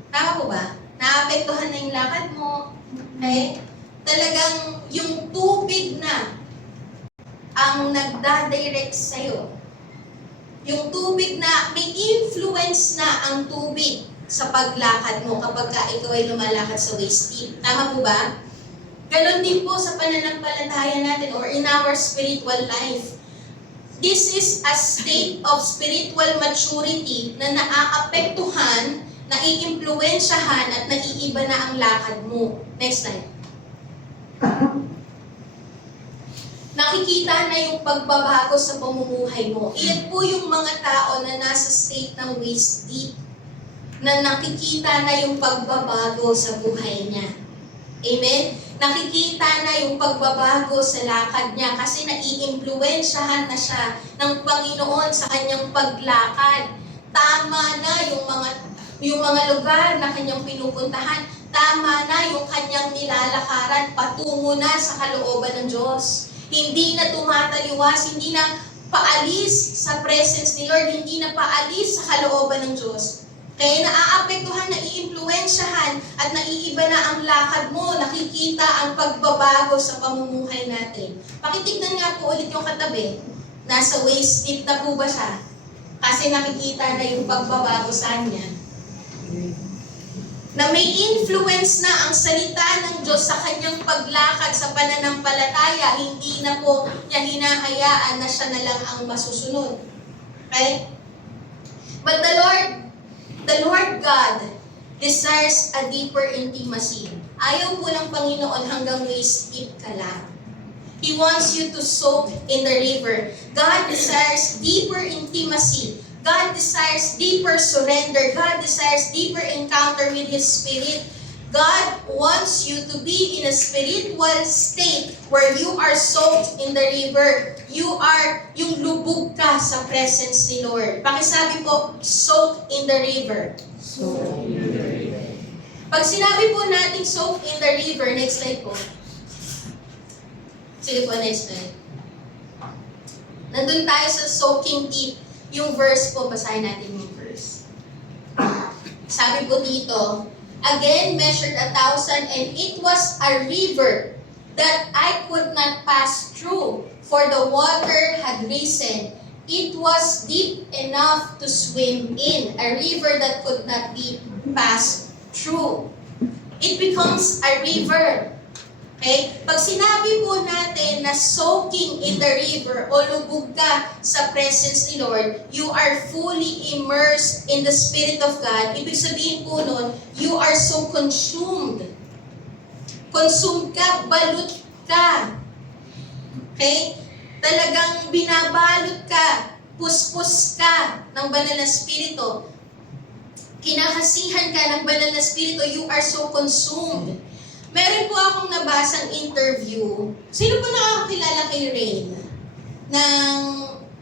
Tama po ba? Naaapektuhan na yung lakad mo. Okay? Talagang yung tubig na ang nagdadirect sa'yo. Yung tubig na, may influence na ang tubig sa paglakad mo kapag ikaw ay lumalakad sa waist deep. Tama po ba? Ganon din po sa pananampalataya natin or in our spiritual life. This is a state of spiritual maturity na naaapektuhan, naiimpluwensyahan at naiiba na ang lakad mo. Next slide. Nakikita na yung pagbabago sa pamumuhay mo. Iyan po yung mga tao na nasa state ng waist deep na nakikita na yung pagbabago sa buhay niya. Amen? Nakikita na yung pagbabago sa lakad niya kasi naiimpluwensyahan na siya ng Panginoon sa kanyang paglakad. Tama na yung mga lugar na kanyang pinupuntahan. Tama na yung kanyang nilalakaran patungo na sa kalooban ng Diyos. Hindi na tumataliwas, hindi na paalis sa presence ni Lord, hindi na paalis sa kalooban ng Diyos. Kaya naaapektuhan, naiimpluwensyahan at naiiba na ang lakad mo, nakikita ang pagbabago sa pamumuhay natin. Pakitignan nga po ulit yung katabi. Nasa waist deep na po ba siya? Kasi nakikita na yung pagbabago sa kanya. Na may influence na ang salita ng Diyos sa kanyang paglakad sa pananampalataya, hindi na po niya hinahayaan na siya na lang ang masusunod. Okay? But the Lord God desires a deeper intimacy. Ayaw po ng Panginoon hanggang waist deep ka lang. He wants you to soak in the river. God desires deeper intimacy. God desires deeper surrender. God desires deeper encounter with His Spirit. God wants you to be in a spiritual state where you are soaked in the river. Yung lubog ka sa presence ni Lord. Pakisabi po, soaked in the river. Pag sinabi po natin soaked in the river, next slide po. Sige po, next slide. Nandun tayo sa soaking deep. Yung verse po, basahin natin yung verse. Sabi po dito, again measured 1,000 and it was a river that I could not pass through, for the water had risen. It was deep enough to swim in, a river that could not be passed through. It becomes a river. Okay? Pag sinabi po natin na soaking in the river o lubog ka sa presence ni Lord, you are fully immersed in the Spirit of God. Ibig sabihin po nun, you are so consumed. Consumed ka, balut ka. Okay? Talagang binabalot ka, puspos ka ng banal na Espiritu. kinakasihan ka ng banal na spirito, you are so consumed. Meron po akong nabasang interview. Sino po nakakakilala kay Rain?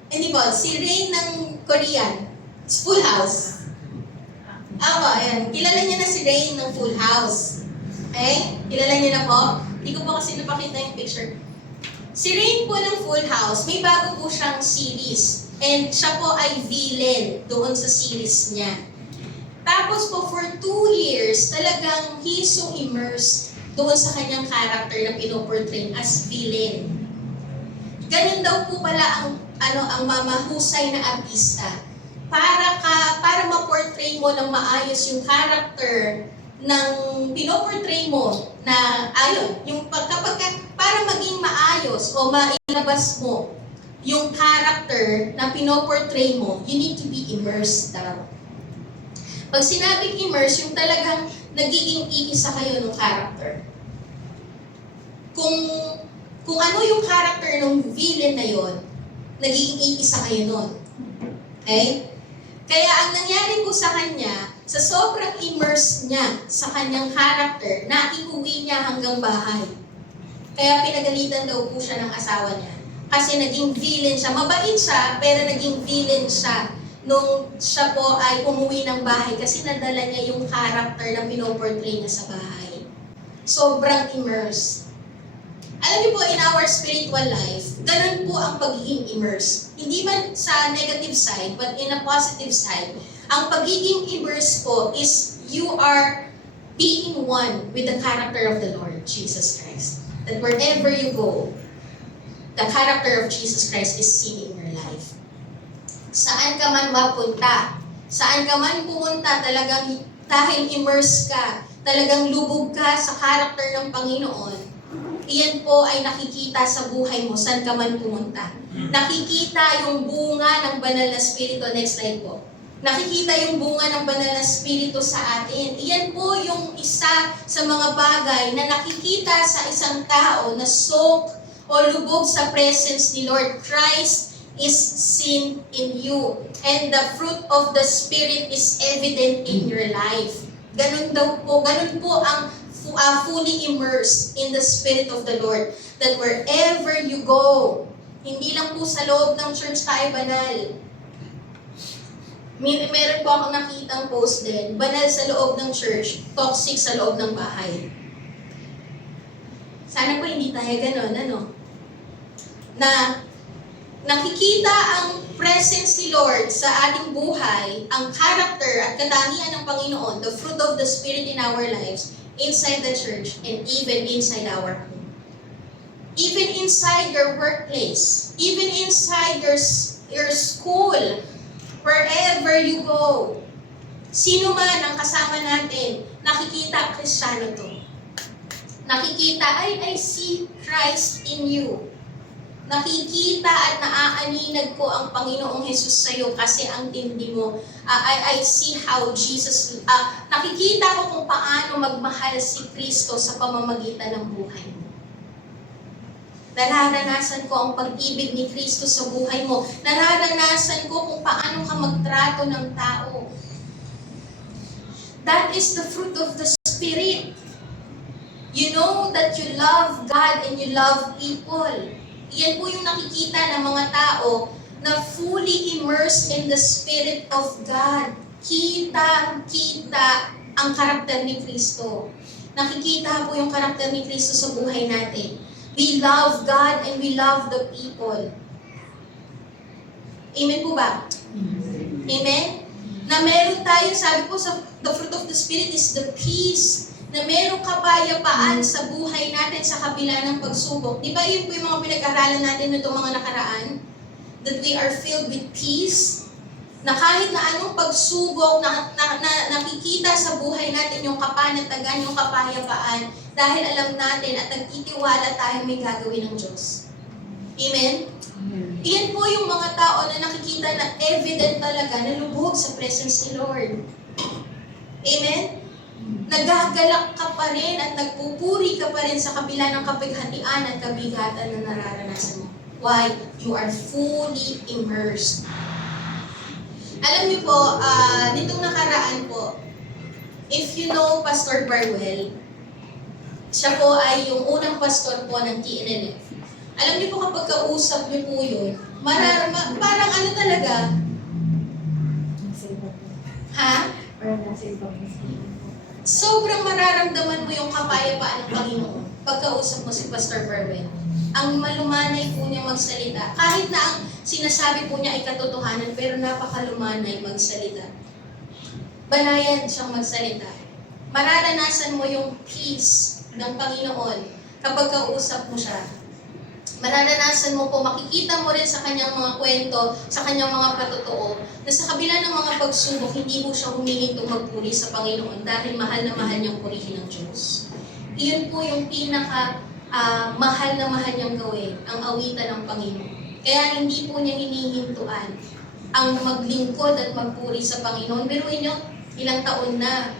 Hindi po, si Rain ng Korean. It's Full House. Ako, ayan. Kilala niya na si Rain ng Full House. Okay? Kilala niya na po? Hindi ko po kasi napakita yung picture. Si Rain po ng Full House, may bago po siyang series. And siya po ay villain doon sa series niya. Tapos po, for 2 years, talagang he is so immersed doon sa kanyang character na pinoportray as villain. Ganun daw po pala ang mamahusay na artista. Para ma-portray mo ng maayos yung character ng pinoportray mo na para maging maayos o mailabas mo yung character na pinoportray mo, you need to be immersed daw. Pag sinabing immerse, yung talagang nagiging iisa kayo ng character. Kung ano yung character ng villain na yon, nagiging iisa kayo nun. Okay? Kaya ang nangyari po sa kanya, sa sobrang immersed niya sa kanyang character, naiuwi niya hanggang bahay. Kaya pinagalitan daw po siya ng asawa niya. Kasi naging villain siya. Mabait siya, pero naging villain siya nung siya po ay umuwi ng bahay kasi nadala niya yung character na pinoportray niya sa bahay. Sobrang immersed. Alam niyo po, in our spiritual life, ganun po ang pagiging immersed. Hindi man sa negative side, but in a positive side. Ang pagiging immersed po is you are being one with the character of the Lord Jesus Christ. That wherever you go, the character of Jesus Christ is seen in your life. Saan ka man mapunta, saan ka man pumunta, talagang dahil immersed ka, talagang lubog ka sa character ng Panginoon, iyan po ay nakikita sa buhay mo, saan ka man pumunta. Nakikita yung bunga ng banal na spirito. Next slide po. Nakikita yung bunga ng banal na spirito sa atin. Iyan po yung isa sa mga bagay na nakikita sa isang tao na soak o lubog sa presence ni Lord. Christ is seen in you. And the fruit of the Spirit is evident in your life. Ganun po ang fully immersed in the Spirit of the Lord. That wherever you go, hindi lang po sa loob ng church tayo banal. Meron po akong nakitang post din, banal sa loob ng church, toxic sa loob ng bahay. Sana po hindi tayo ganon, na nakikita ang presence ni Lord sa ating buhay, ang character at katangian ng Panginoon, the fruit of the Spirit in our lives, inside the church and even inside our home. Even inside your workplace, even inside your school, wherever you go, sino man ang kasama natin, nakikita Kristiyano to. Nakikita, I see Christ in you. Nakikita at naaaninag ko ang Panginoong Jesus sa iyo kasi ang tindi mo. I see how Jesus, nakikita ko kung paano magmahal si Kristo sa pamamagitan ng buhay mo. Nararanasan ko ang pag-ibig ni Kristo sa buhay mo. Nararanasan ko kung paano ka magtrato ng tao. That is the fruit of the Spirit. You know that you love God and you love people. Iyan po yung nakikita ng mga tao na fully immersed in the Spirit of God. Kita ang karakter ni Kristo. Nakikita po yung karakter ni Kristo sa buhay natin. We love God and we love the people. Amen po ba? Amen? Na meron tayo, sabi po, the fruit of the Spirit is the peace, na merong kapayapaan sa buhay natin sa kabila ng pagsubok. Di ba yun po yung mga pinag-aralan natin nitong mga nakaraan? That we are filled with peace, na kahit na anong pagsubok na nakikita sa buhay natin yung kapanatagan, yung kapayapaan, dahil alam natin at nagtitiwala tayo may gagawin ng Diyos. Amen? Iyan po yung mga tao na nakikita na evident talaga na lubog sa presence ni Lord. Amen? Nagagalak ka pa rin at nagpupuri ka pa rin sa kabila ng kapighatian at kabigatan na nararanasan mo. Why? You are fully immersed. Alam niyo po, nitong nakaraan po, if you know Pastor Barwell, siya po ay yung unang pastor po ng TNLF. Alam niyo po kapag kausap niyo po yun, parang ano talaga, ha? Parang nasa ibang Sobrang mararamdaman mo yung kapayapaan ng Panginoon pagkausap mo si Pastor Barwell. Ang malumanay po niya magsalita. Kahit na ang sinasabi po niya ay katotohanan, pero napakalumanay magsalita. Banayan siyang magsalita. Mararanasan mo yung peace ng Panginoon kapag kausap mo siya. Mararanasan mo po, makikita mo rin sa kanyang mga kwento, sa kanyang mga patotoo, na sa kabila ng mga pagsubok, hindi mo siya humihintong magpuri sa Panginoon dahil mahal na mahal niyang purihin ng Diyos. Iyon po yung pinaka mahal na mahal niyang gawin, ang awitan ng Panginoon. Kaya hindi po niya hinihintuan ang maglingkod at magpuri sa Panginoon. Biruin niyo, ilang taon na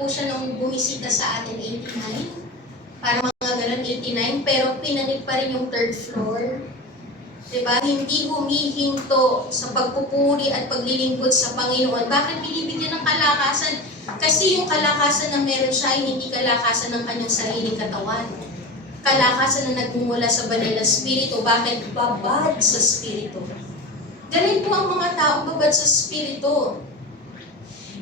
po siya nung bumisita sa atin, 89? Para mga ganun, 89, pero pinanip pa rin yung third floor. Diba? Hindi humihinto sa pagpupuri at paglilingkod sa Panginoon. Bakit binibigyan ng kalakasan? Kasi yung kalakasan na meron siya ay hindi kalakasan ng kanyang sariling katawan. Kalakasan na nagmumula sa banal na spirito. Bakit? Babad sa spirito. Ganun po ang mga taong babad sa spirito.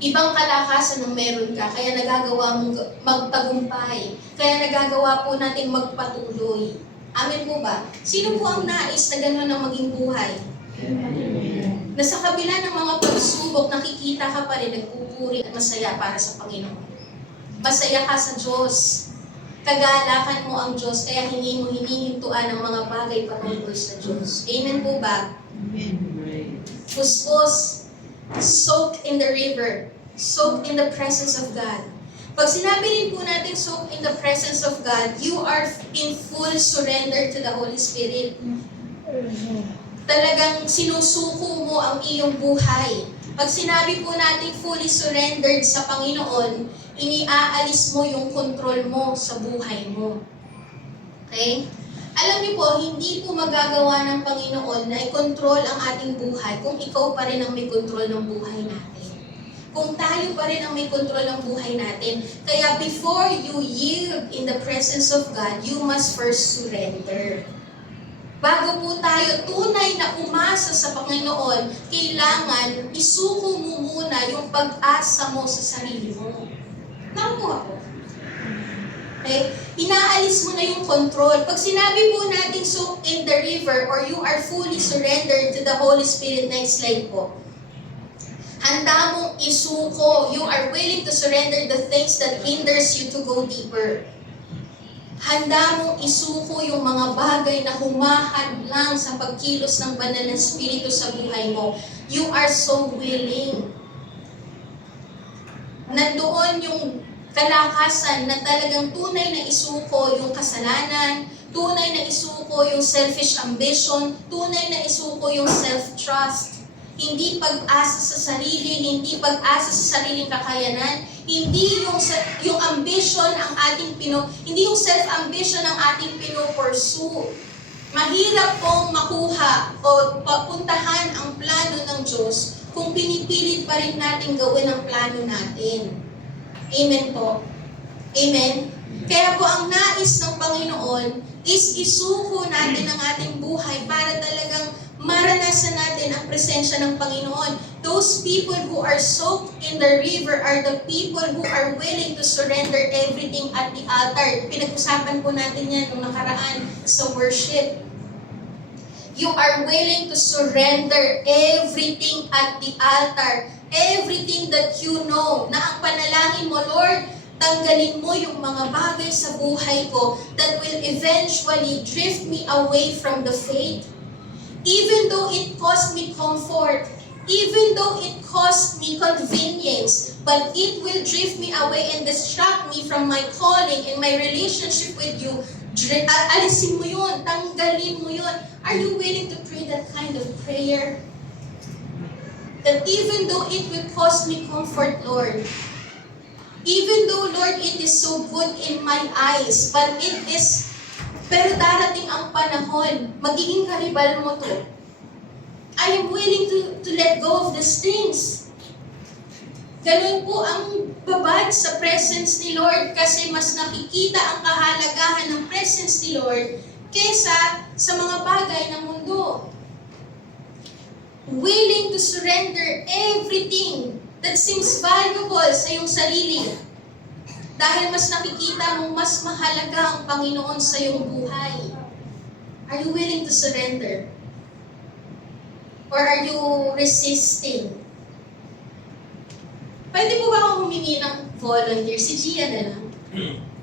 Ibang kalakasan ang meron ka, kaya nagagawa mong magtagumpay. Kaya nagagawa po natin magpatuloy. Amen po ba? Sino po ang nais na gano'n ang maging buhay? Na sa kabila ng mga pagsubok, nakikita ka pa rin, nagpupuri at masaya para sa Panginoon. Masaya ka sa Diyos. Kagalakan mo ang Diyos, kaya hindi mo hinihintuan ang mga bagay patungkol sa Diyos. Amen po ba? Amen. Puspos, soaked in the river, soaked in the presence of God. Pag sinabi rin po natin soaked in the presence of God, you are in full surrender to the Holy Spirit. Talagang sinusuko mo ang iyong buhay. Pag sinabi po natin fully surrendered sa Panginoon, iniaalis mo yung control mo sa buhay mo. Okay? Alam niyo po, hindi po magagawa ng Panginoon na i-control ang ating buhay kung ikaw pa rin ang may control ng buhay natin. Kung tayo pa rin ang may control ng buhay natin. Kaya before you yield in the presence of God, you must first surrender. Bago po tayo tunay na umasa sa Panginoon, kailangan isuko mo muna yung pag-asa mo sa sarili mo. Tama po. Okay? Inaalis mo na yung control. Pag sinabi po natin soak in the river or you are fully surrendered to the Holy Spirit, next slide po. Handa mong isuko. You are willing to surrender the things that hinders you to go deeper. Handa mong isuko yung mga bagay na humahadlang sa pagkilos ng banal na Espiritu sa buhay mo. You are so willing. Nandoon yung kalakasan na talagang tunay na isuko yung kasalanan, tunay na isuko yung selfish ambition, tunay na isuko yung self-trust. Hindi pag-asa sa sarili, hindi pag-asa sa sariling kakayanan, hindi yung ambition ang ating hindi yung self-ambition ang ating pino-pursue. Mahirap pong makuha o papuntahan ang plano ng Diyos kung pinipilit pa rin natin gawin ang plano natin. Amen po. Amen? Kaya po ang nais ng Panginoon is isuko natin ang ating buhay para talagang maranasan natin ang presensya ng Panginoon. Those people who are soaked in the river are the people who are willing to surrender everything at the altar. Pinag-usapan po natin yan nung nakaraan sa worship. You are willing to surrender everything at the altar. Everything that you know, na ang panalangin mo, Lord, tanggalin mo yung mga bagay sa buhay ko that will eventually drift me away from the faith. Even though it cost me comfort, even though it cost me convenience, but it will drift me away and distract me from my calling and my relationship with you. Alisin mo yun, tanggalin mo yun. Are you willing to pray that kind of prayer? That even though it will cost me comfort, Lord, even though, Lord, it is so good in my eyes, pero darating ang panahon, magiging karibal mo to. I am willing to let go of these things. Ganun po ang babad sa presence ni Lord kasi mas nakikita ang kahalagahan ng presence ni Lord kaysa sa mga bagay ng mundo. Willing to surrender everything that seems valuable sa iyong sarili. Dahil mas nakikita mong mas mahalaga ang Panginoon sa iyong buhay. Are you willing to surrender? Or are you resisting? Pwede po ba akong humingi ng volunteer? Si Gia na lang.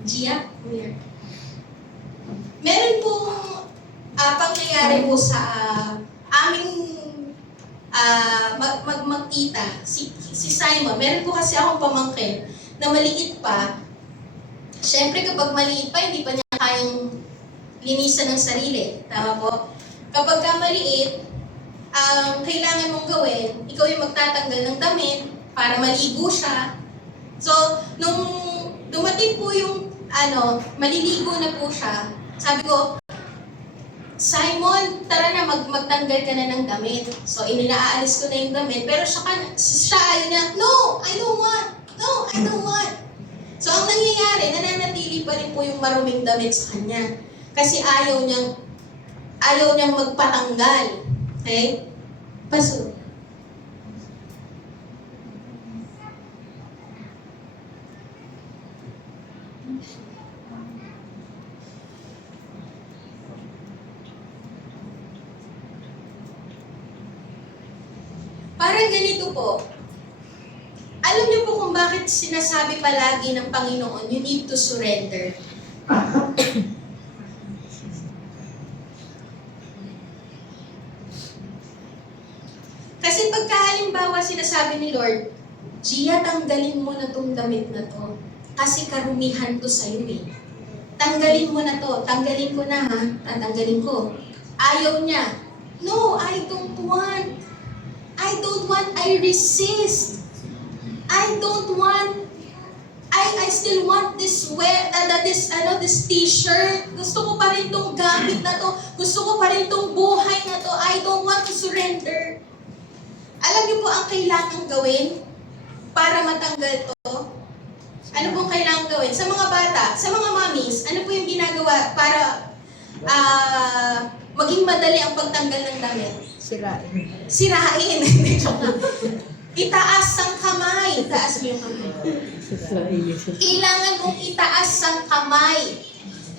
Gia, come here. Meron pong pangyayari po sa aming magkita. Si Simon, meron po kasi akong pamangkin na maliit pa. Siyempre kapag maliit pa, hindi pa niya kayang linisan ng sarili. Tama po? Kapag ka maliit, ang kailangan mong gawin, ikaw yung magtatanggal ng damit para maligo siya. So, nung dumating po yung maliligo na po siya, sabi ko, Simon, tara na, magtanggal ka na ng damit. So, aalis ko na yung damit, pero siya ayaw niya, no, I don't want. No, I don't want. So, ang nangyayari, nananatili pa rin po yung maruming damit sa kanya. Kasi ayaw niyang magpatanggal. Okay? Paso. Parang ganito po. Alam niyo po kung bakit sinasabi palagi ng Panginoon, you need to surrender. Kasi pagkahalimbawa sinasabi ni Lord, Gia, tanggalin mo na tong damit na to. Kasi karumihan to sa'yo eh. Tanggalin mo na to. Tanggalin ko na ha. Tatanggalin ko. Ayaw niya. No, I don't want. I don't want. I resist. I don't want. I still want this this t-shirt. Gusto ko pa rin tong gamit na to. Gusto ko pa rin tong buhay na to. I don't want to surrender. Alam niyo po ang kailangang gawin para matanggal to? Ano pong kailangang gawin? Sa mga bata, sa mga mommies, ano po yung ginagawa para maging madali ang pagtanggal ng damit? Sirain. Itaas ang kamay. Itaas mo yung kamay. Kailangan mong itaas ang kamay.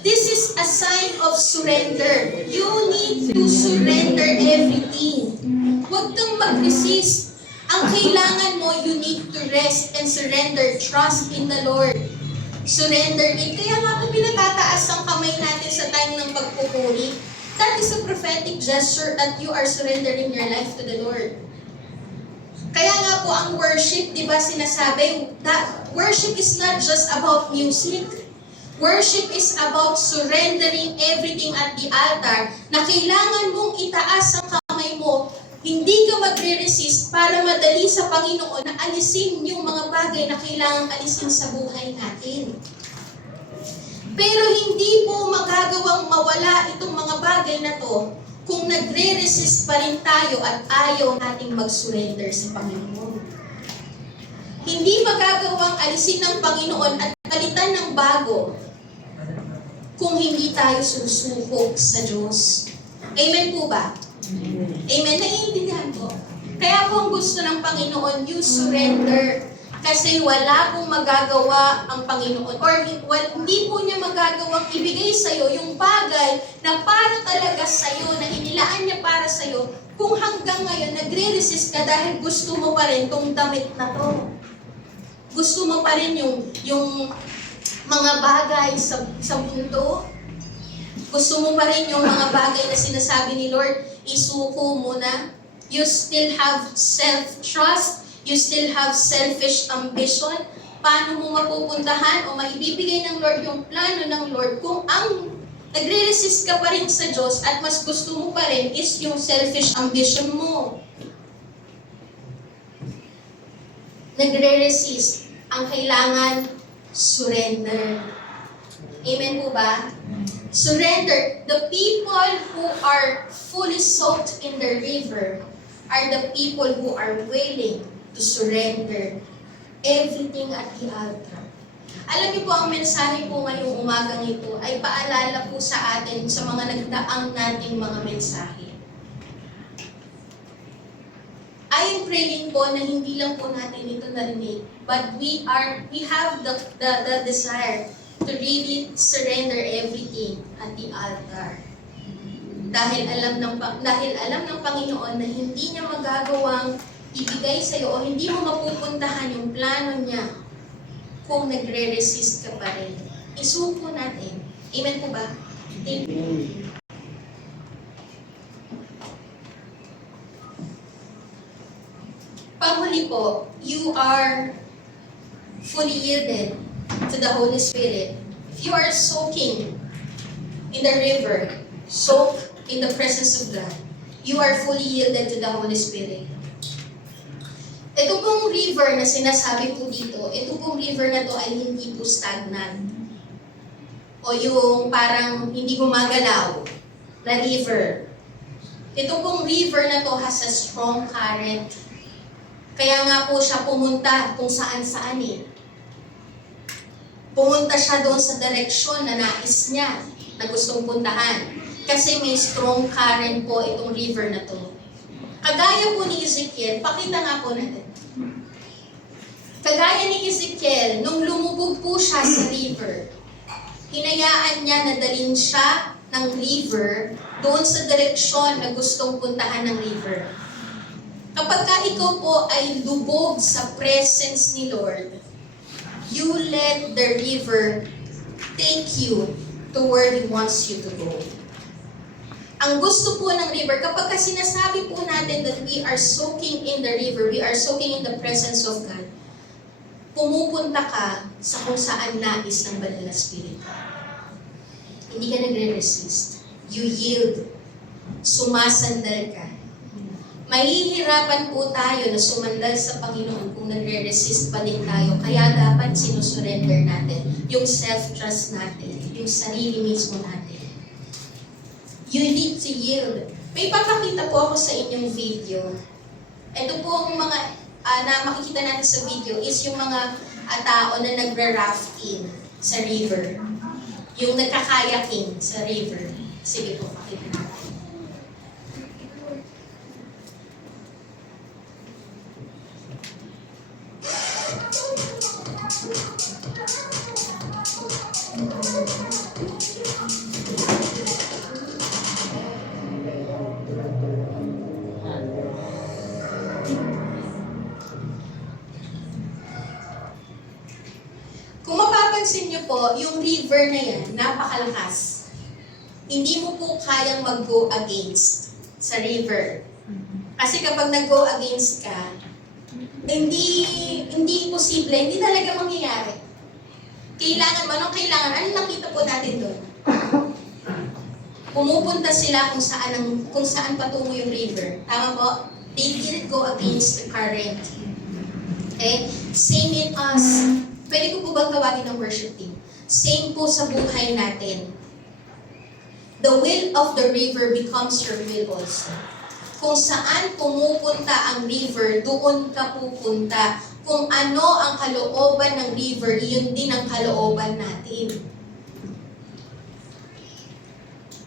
This is a sign of surrender. You need to surrender everything. Huwag kang mag-resist. Ang kailangan mo, you need to rest and surrender. Trust in the Lord. Surrender it. Kaya nga kung pinatataas ang kamay natin sa time ng pagpupuri, that is a prophetic gesture that you are surrendering your life to the Lord. Kaya nga po ang worship, di ba sinasabi, that worship is not just about music. Worship is about surrendering everything at the altar na kailangan mong itaas ang kamay mo. Hindi ka magre-resist para madali sa Panginoon na alisin yung mga bagay na kailangang alisin sa buhay natin. Pero hindi po magagawang mawala itong mga bagay na to kung nagre-resist pa rin tayo at ayaw nating mag-surrender sa Panginoon. Hindi magagawang alisin ng Panginoon at palitan ng bago kung hindi tayo susuko sa Diyos. Amen po ba? Amen. Naiintindihan ko. Kaya po ang gusto ng Panginoon, you surrender. Kasi wala pong magagawa ang Panginoon. Or hindi po niya magagawang ibigay sa'yo yung bagay na para talaga sa'yo, na inilaan niya para sa'yo, kung hanggang ngayon nagre-resist ka dahil gusto mo pa rin tong damit na to. Gusto mo pa rin yung mga bagay sa mundo. Gusto mo pa rin yung mga bagay na sinasabi ni Lord, isuko mo na. You still have self-trust. You still have selfish ambition. Paano mo mapupuntahan o maibibigay ng Lord yung plano ng Lord kung ang nagre-resist ka pa rin sa Diyos at mas gusto mo pa rin is yung selfish ambition mo. Nagre-resist. Ang kailangan, surrender. Amen po ba? Surrender. The people who are fully soaked in the river are the people who are willing to surrender everything at the altar. Alam niyo po, ang mensahe po ngayong umagang ito ay paalala po sa atin sa mga nagdaang nating mga mensahe. I am praying po na hindi lang po natin ito narinig, but we have the desire to really surrender everything at the altar. Dahil alam ng Panginoon na hindi niya magagawang ibigay sa iyo o hindi mo mapupuntahan yung plano niya kung nagre-resist ka pa rin. Isuko natin. Amen po ba? Thank you. Panghuli po, you are fully yielded to the Holy Spirit. If you are soaking in the river, soak in the presence of God, you are fully yielded to the Holy Spirit. Ito pong river na sinasabi po dito, ito pong river na to ay hindi po stagnant. O yung parang hindi gumagalaw na river. Ito pong river na to has a strong current. Kaya nga po siya pumunta kung saan-saan eh. Pumunta siya doon sa direksyon na nais niya, na gustong puntahan. Kasi may strong current po itong river na to. Kagaya po ni Ezekiel, pakita nga po natin. Kagaya ni Ezekiel, nung lumubog po siya sa river, hinayaan niya na dalhin siya ng river doon sa direksyon na gustong puntahan ng river. Kapag ka ikaw po ay lubog sa presence ni Lord, you let the river take you to where He wants you to go. Ang gusto po ng river, kapag ka sinasabi po natin that we are soaking in the river, we are soaking in the presence of God, pumupunta ka sa kung saan nais ng Banal na Espiritu. Hindi ka nagre-resist. You yield. Sumasandal ka. Mahihirapan po tayo na sumandal sa Panginoon kung nagre-resist pa din tayo. Kaya dapat sinusurrender natin yung self-trust natin, yung sarili mismo natin. You need to yield. May papakita po ako sa inyong video. Ito po ang mga na makikita natin sa video is yung mga tao na nagre-rafting sa river. Yung nagkakayaking sa river. Sige po, pakita natin. Kung mapapansin niyo po, yung river na yan, napakalakas. Hindi mo po kayang mag-go against sa river. Kasi kapag nag-go against ka, hindi posible, hindi talaga mangyayari. Kailangan mo, anong kailangan? Anong nakita po natin doon? Pumupunta sila kung saan patungo yung river. Tama po? They didn't go against the current. Okay? Same in us. Pwede ko po bang tawagin ng worship team? Same po sa buhay natin. The will of the river becomes your will also. Kung saan pumupunta ang river, doon ka pupunta. Kung ano ang kalooban ng river, yun din ang kalooban natin.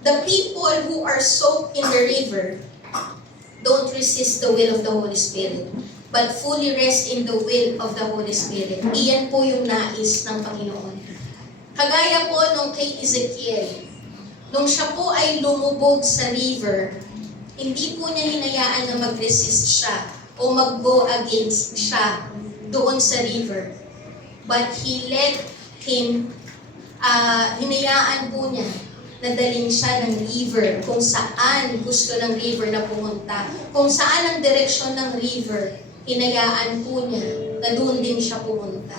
The people who are soaked in the river don't resist the will of the Holy Spirit, but fully rest in the will of the Holy Spirit. Iyan po yung nais ng Panginoon. Kagaya po nung kay Ezekiel, nung siya po ay lumubog sa river, hindi po niya hinayaan na mag-resist siya o mag-go against siya doon sa river. But He let him, hinayaan po niya na dalhin siya ng river, kung saan gusto ng river na pumunta. Kung saan ang direksyon ng river, hinayaan po niya na doon din siya pumunta.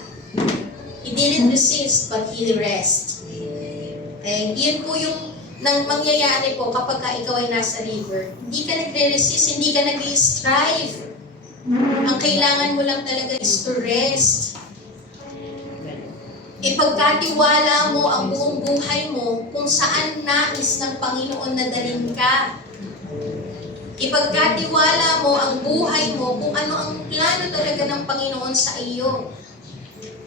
He didn't resist, but He rest. Okay? Yun po yung nang mangyayari po kapag ka ikaw ay nasa river. Hindi ka nagre-resist, hindi ka nag-strive. Ang kailangan mo lang talaga is to rest. Ipagkatiwala mo ang buong buhay mo kung saan nais ng Panginoon na dalhin ka. Ipagkatiwala mo ang buhay mo kung ano ang plano talaga ng Panginoon sa iyo.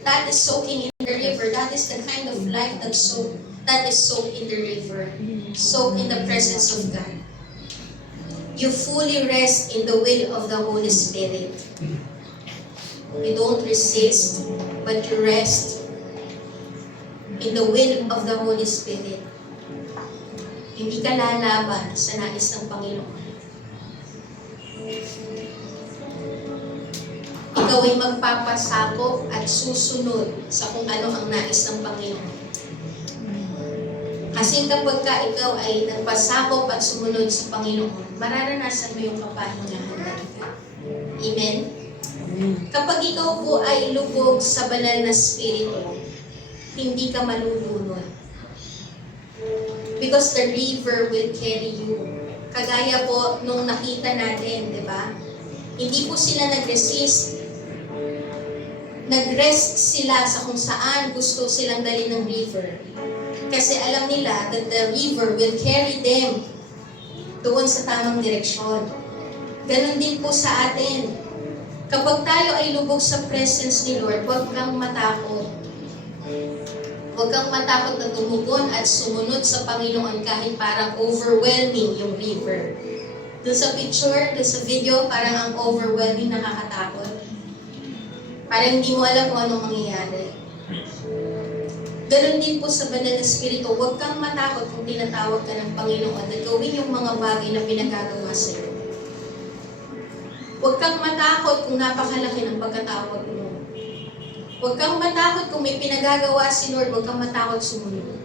That is soaking in the river. That is the kind of life that is soaked in the river. Soaked in the presence of God. You fully rest in the will of the Holy Spirit. You don't resist, but you rest in the will of the Holy Spirit. Hindi ka lalaban sa nais ng Panginoon. Ikaw ay magpapasakop at susunod sa kung ano ang nais ng Panginoon. Kasi kapag ikaw ay nagpasakop at sumunod sa Panginoon, mararanasan mo yung kapahingahan talaga. Amen? Kapag ikaw po ay lubog sa banal na spirito, hindi ka malulunod. Because the river will carry you. Kagaya po nung nakita natin, di ba? Hindi po sila nag-resist. Nag-rest sila sa kung saan gusto silang dali ng river. Kasi alam nila that the river will carry them doon sa tamang direksyon. Ganon din po sa atin. Kapag tayo ay lubog sa presence ni Lord, huwag kang matakot. Huwag kang matakot na tumugon at sumunod sa Panginoon kahit parang overwhelming yung river. Doon sa picture, doon sa video, parang ang overwhelming, nakakatakot. Parang hindi mo alam kung anong mangyayari. Ganon din po sa banal na spirito, huwag kang matakot kung tinatawag ka ng Panginoon na gawin yung mga bagay na pinagagawa sa iyo. Huwag kang matakot kung napakalaki ng pagkatawag mo. Huwag kang matakot kung may pinagagawa si Lord, huwag kang matakot sumunod.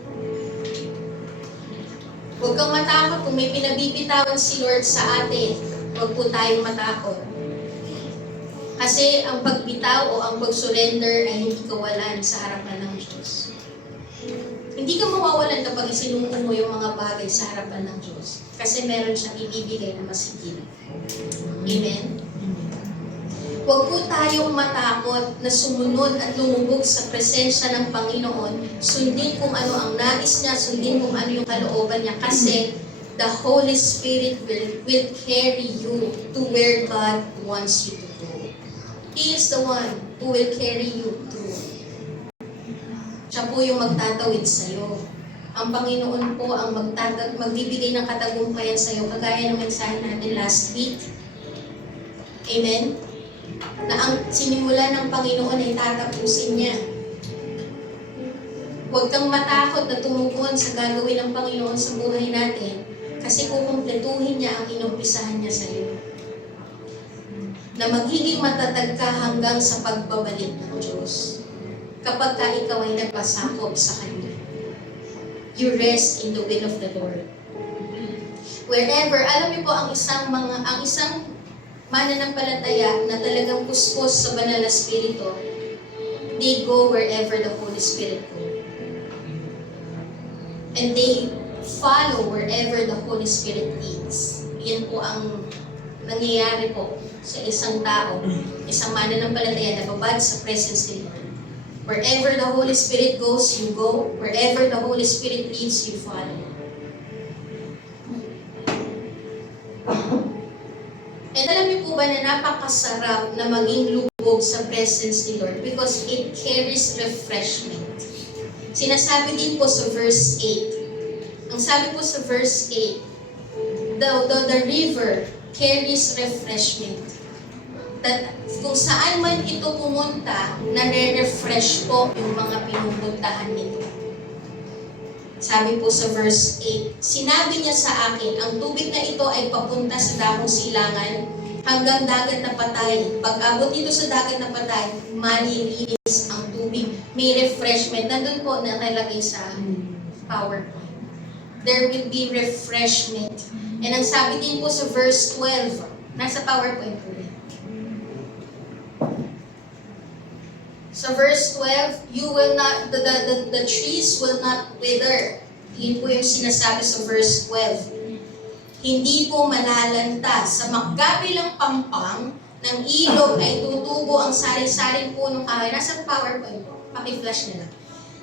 Huwag kang matakot kung may pinabibitawan si Lord sa atin, huwag po tayong matakot. Kasi ang pagbitaw o ang pag-surrender ay hindi kawalan sa harapan ng Diyos. Hindi ka mawawalan kapag isinuko mo yung mga bagay sa harapan ng Diyos. Kasi meron siyang ibibigay na mas higit. Amen? Huwag po tayong matakot na sumunod at lumubog sa presensya ng Panginoon. Sundin kung ano ang nais niya, sundin kung ano yung kalooban niya. Kasi the Holy Spirit will carry you to where God wants you to go. He is the one who will carry you through. Siya po yung magtatawid sa'yo. Ang Panginoon po ang magbibigay ng katagumpayan sa'yo. Kagaya ng mensahe natin last week. Amen? Na ang sinimula ng Panginoon ay tatapusin niya. Huwag kang matakot na tumugon sa gagawin ng Panginoon sa buhay natin kasi kukumpletuhin niya ang inumpisahan niya sa iyo. Na magiging matatag ka hanggang sa pagbabalik ng Diyos. Kapag ka ikaw ay nagpasakop sa Kanya. You rest in the will of the Lord. Wherever, alam niyo po ang isang mananampalataya na talagang puspos sa banal na spirito, they go wherever the Holy Spirit go. And they follow wherever the Holy Spirit leads. Yan po ang nangyayari po sa isang tao, isang mananampalataya na babad sa presence ni Lord. Wherever the Holy Spirit goes, you go. Wherever the Holy Spirit leads, you follow. And alam niyo po ba na napakasarap na maging lubog sa presence ni Lord because it carries refreshment. Sinasabi din po sa verse 8. Ang sabi po sa verse 8, the river carries refreshment. That kung saan man ito pumunta, nare-refresh po yung mga pinupuntahan nito. Sabi po sa verse 8, sinabi niya sa akin, ang tubig na ito ay papunta sa dakong silangan hanggang dagat na patay. Pag abot dito sa dagat na patay, malilinis ang tubig. May refreshment. Nandun po nakalagay sa PowerPoint. There will be refreshment. And ang sabi din po sa verse 12, nasa PowerPoint po rin. Sa verse 12, you will not, the trees will not wither. Yun po yung sinasabi sa verse 12. Hindi po malalanta. Sa magkabilang pampang ng ilog ay tutubo ang sari-saring punong kahoy. Nasa PowerPoint po. Paki-flash na lang.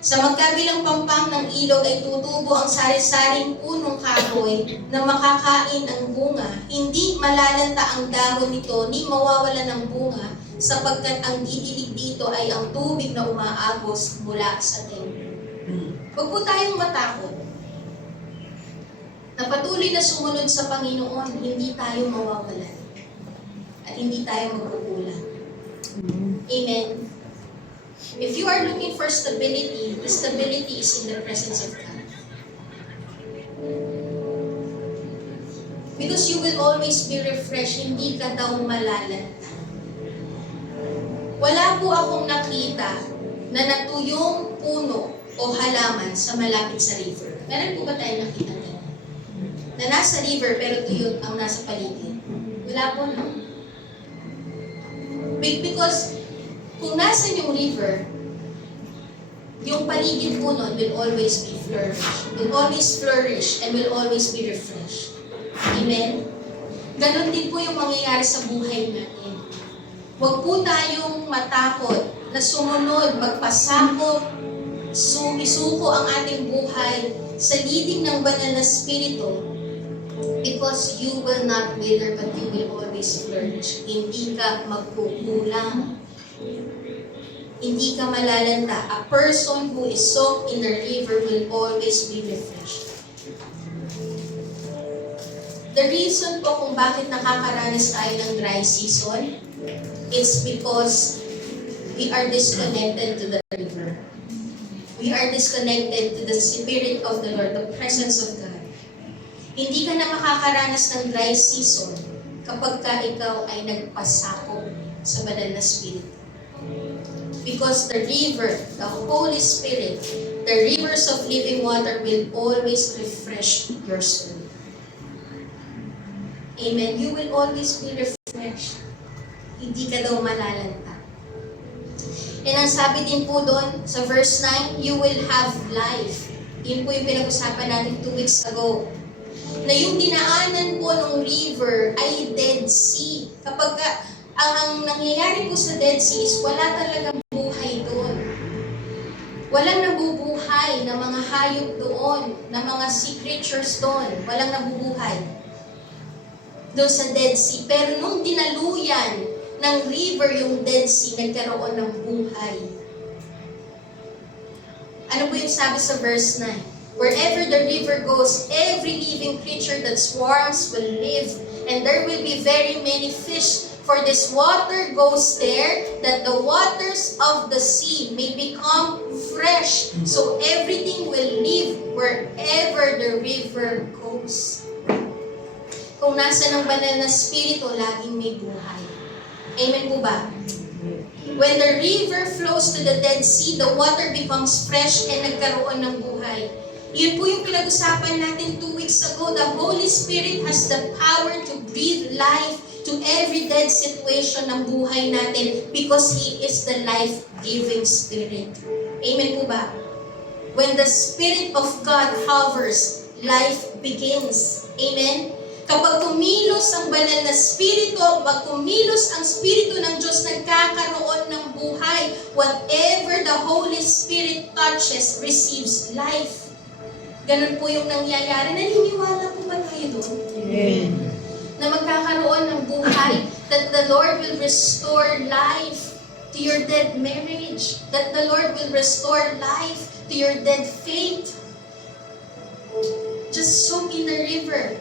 Sa magkabilang pampang ng ilog ay tutubo ang sari-saring punong kahoy na makakain ang bunga. Hindi malalanta ang dahon nito ni mawawala ng bunga sapagkat ang didilig dito ay ang tubig na umaagos mula sa templo. Huwag po tayong matakot na patuloy na sumunod sa Panginoon, hindi tayo mawawalan at hindi tayo magkukulang. Amen. If you are looking for stability, the stability is in the presence of God. Because you will always be refreshed, hindi ka daw malalanta. Wala po akong nakita na natuyong puno o halaman sa malapit sa river. Meron po ba tayong nakita na? Na nasa river pero tuyo ang nasa paligid? Wala po, no? Because kung nasa yung river, yung paligid po nun will always be flourish and will always be refreshed. Amen? Ganon din po yung mangyayari sa buhay natin. Huwag po tayong matakot na sumunod, magpasakop, isuko ang ating buhay sa leading ng banal na spirito because you will not wither but you will always flourish. Hindi ka magkukulang. Hindi ka malalanta. A person who is soaked in the river will always be refreshed. The reason po kung bakit nakakaranas tayo ng dry season, it's because we are disconnected to the river. We are disconnected to the Spirit of the Lord, the presence of God. Hindi ka na makakaranas ng dry season kapag ka ikaw ay nagpasakop sa banal na Spirit. Because the river, the Holy Spirit, the rivers of living water will always refresh your soul. Amen. You will always be refreshed. Hindi ka daw malalanta. And ang sabi din po doon sa verse 9, you will have life. Yun po yung pinag-usapan natin 2 weeks ago. Na yung dinaanan po ng river ay Dead Sea. Kapag ang nangyayari po sa Dead Sea is wala talagang buhay doon. Walang nabubuhay na mga hayop doon, na mga sea creatures doon. Walang nabubuhay doon sa Dead Sea. Pero nung dinaluyan ng river yung Dead Sea, nagkaroon ng buhay. Ano po yung sabi sa verse 9? Wherever the river goes, every living creature that swarms will live, and there will be very many fish. For this water goes there, that the waters of the sea may become fresh. So everything will live wherever the river goes. Kung nasa ng banal na spirito, laging may buhay. Amen po ba? When the river flows to the Dead Sea, the water becomes fresh and nagkaroon ng buhay. Yun po yung pinag-usapan natin 2 weeks ago. The Holy Spirit has the power to breathe life to every dead situation ng buhay natin because He is the life-giving Spirit. Amen po ba? When the Spirit of God hovers, life begins. Amen? Kapag kumilos ang banal na spirito, pag kumilos ang spirito ng Diyos, nagkakaroon ng buhay. Whatever the Holy Spirit touches, receives life. Ganun po yung nangyayari. Naniniwala po ba kayo doon? Amen. Na magkakaroon ng buhay. That the Lord will restore life to your dead marriage. That the Lord will restore life to your dead faith. Just soak in the river.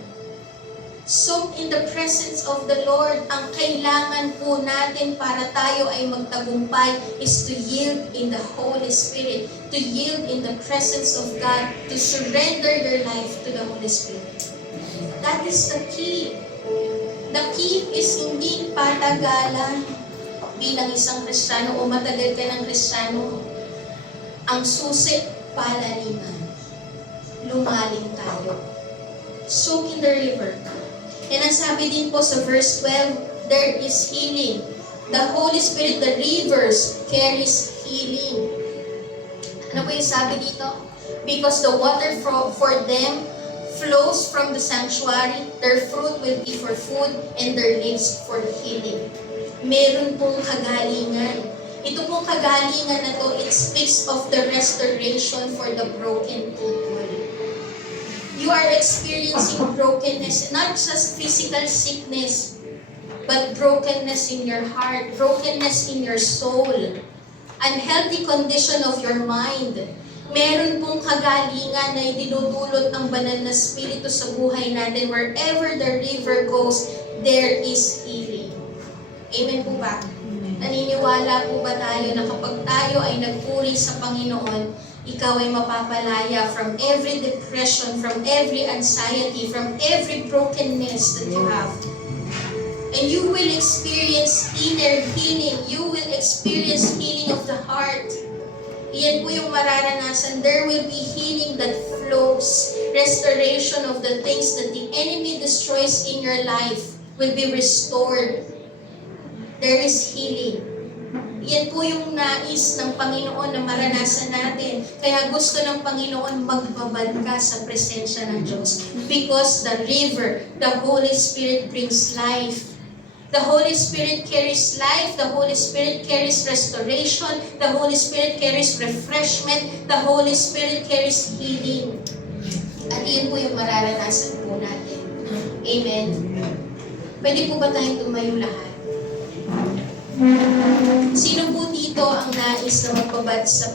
Soak in the presence of the Lord. Ang kailangan po natin para tayo ay magtagumpay is to yield in the Holy Spirit, to yield in the presence of God, to surrender your life to the Holy Spirit. That is the key. The key is hindi patagalan bilang isang Kristiyano o matagal ka ng Kristiyano. Ang susi, palaliman. Lumalim tayo. Soak in the river. And ang sabi din po sa verse 12, there is healing. The Holy Spirit, the rivers, carries healing. Ano po yung sabi dito? Because the water for them flows from the sanctuary, their fruit will be for food, and their leaves for healing. Meron pong kagalingan. Ito pong kagalingan na to, it speaks of the restoration for the broken people. You are experiencing brokenness, not just physical sickness, but brokenness in your heart, brokenness in your soul, unhealthy condition of your mind. Meron pong kagalingan na idinudulot ang banal na spirito sa buhay natin. Wherever the river goes, there is healing. Amen po ba? Naniniwala po ba tayo na kapag tayo ay nagpuri sa Panginoon, ikaw ay mapapalaya from every depression, from every anxiety, from every brokenness that you have. And you will experience inner healing. You will experience healing of the heart. Iyan po yung mararanasan. There will be healing that flows. Restoration of the things that the enemy destroys in your life will be restored. There is healing. Yan po yung nais ng Panginoon na maranasan natin. Kaya gusto ng Panginoon magbabad ka sa presensya ng Diyos. Because the river, the Holy Spirit brings life. The Holy Spirit carries life. The Holy Spirit carries restoration. The Holy Spirit carries refreshment. The Holy Spirit carries healing. At yun po yung mararanasan po natin. Amen. Pwede po ba tayong tumayo lahat? Sino po dito ang nais na magpabad sa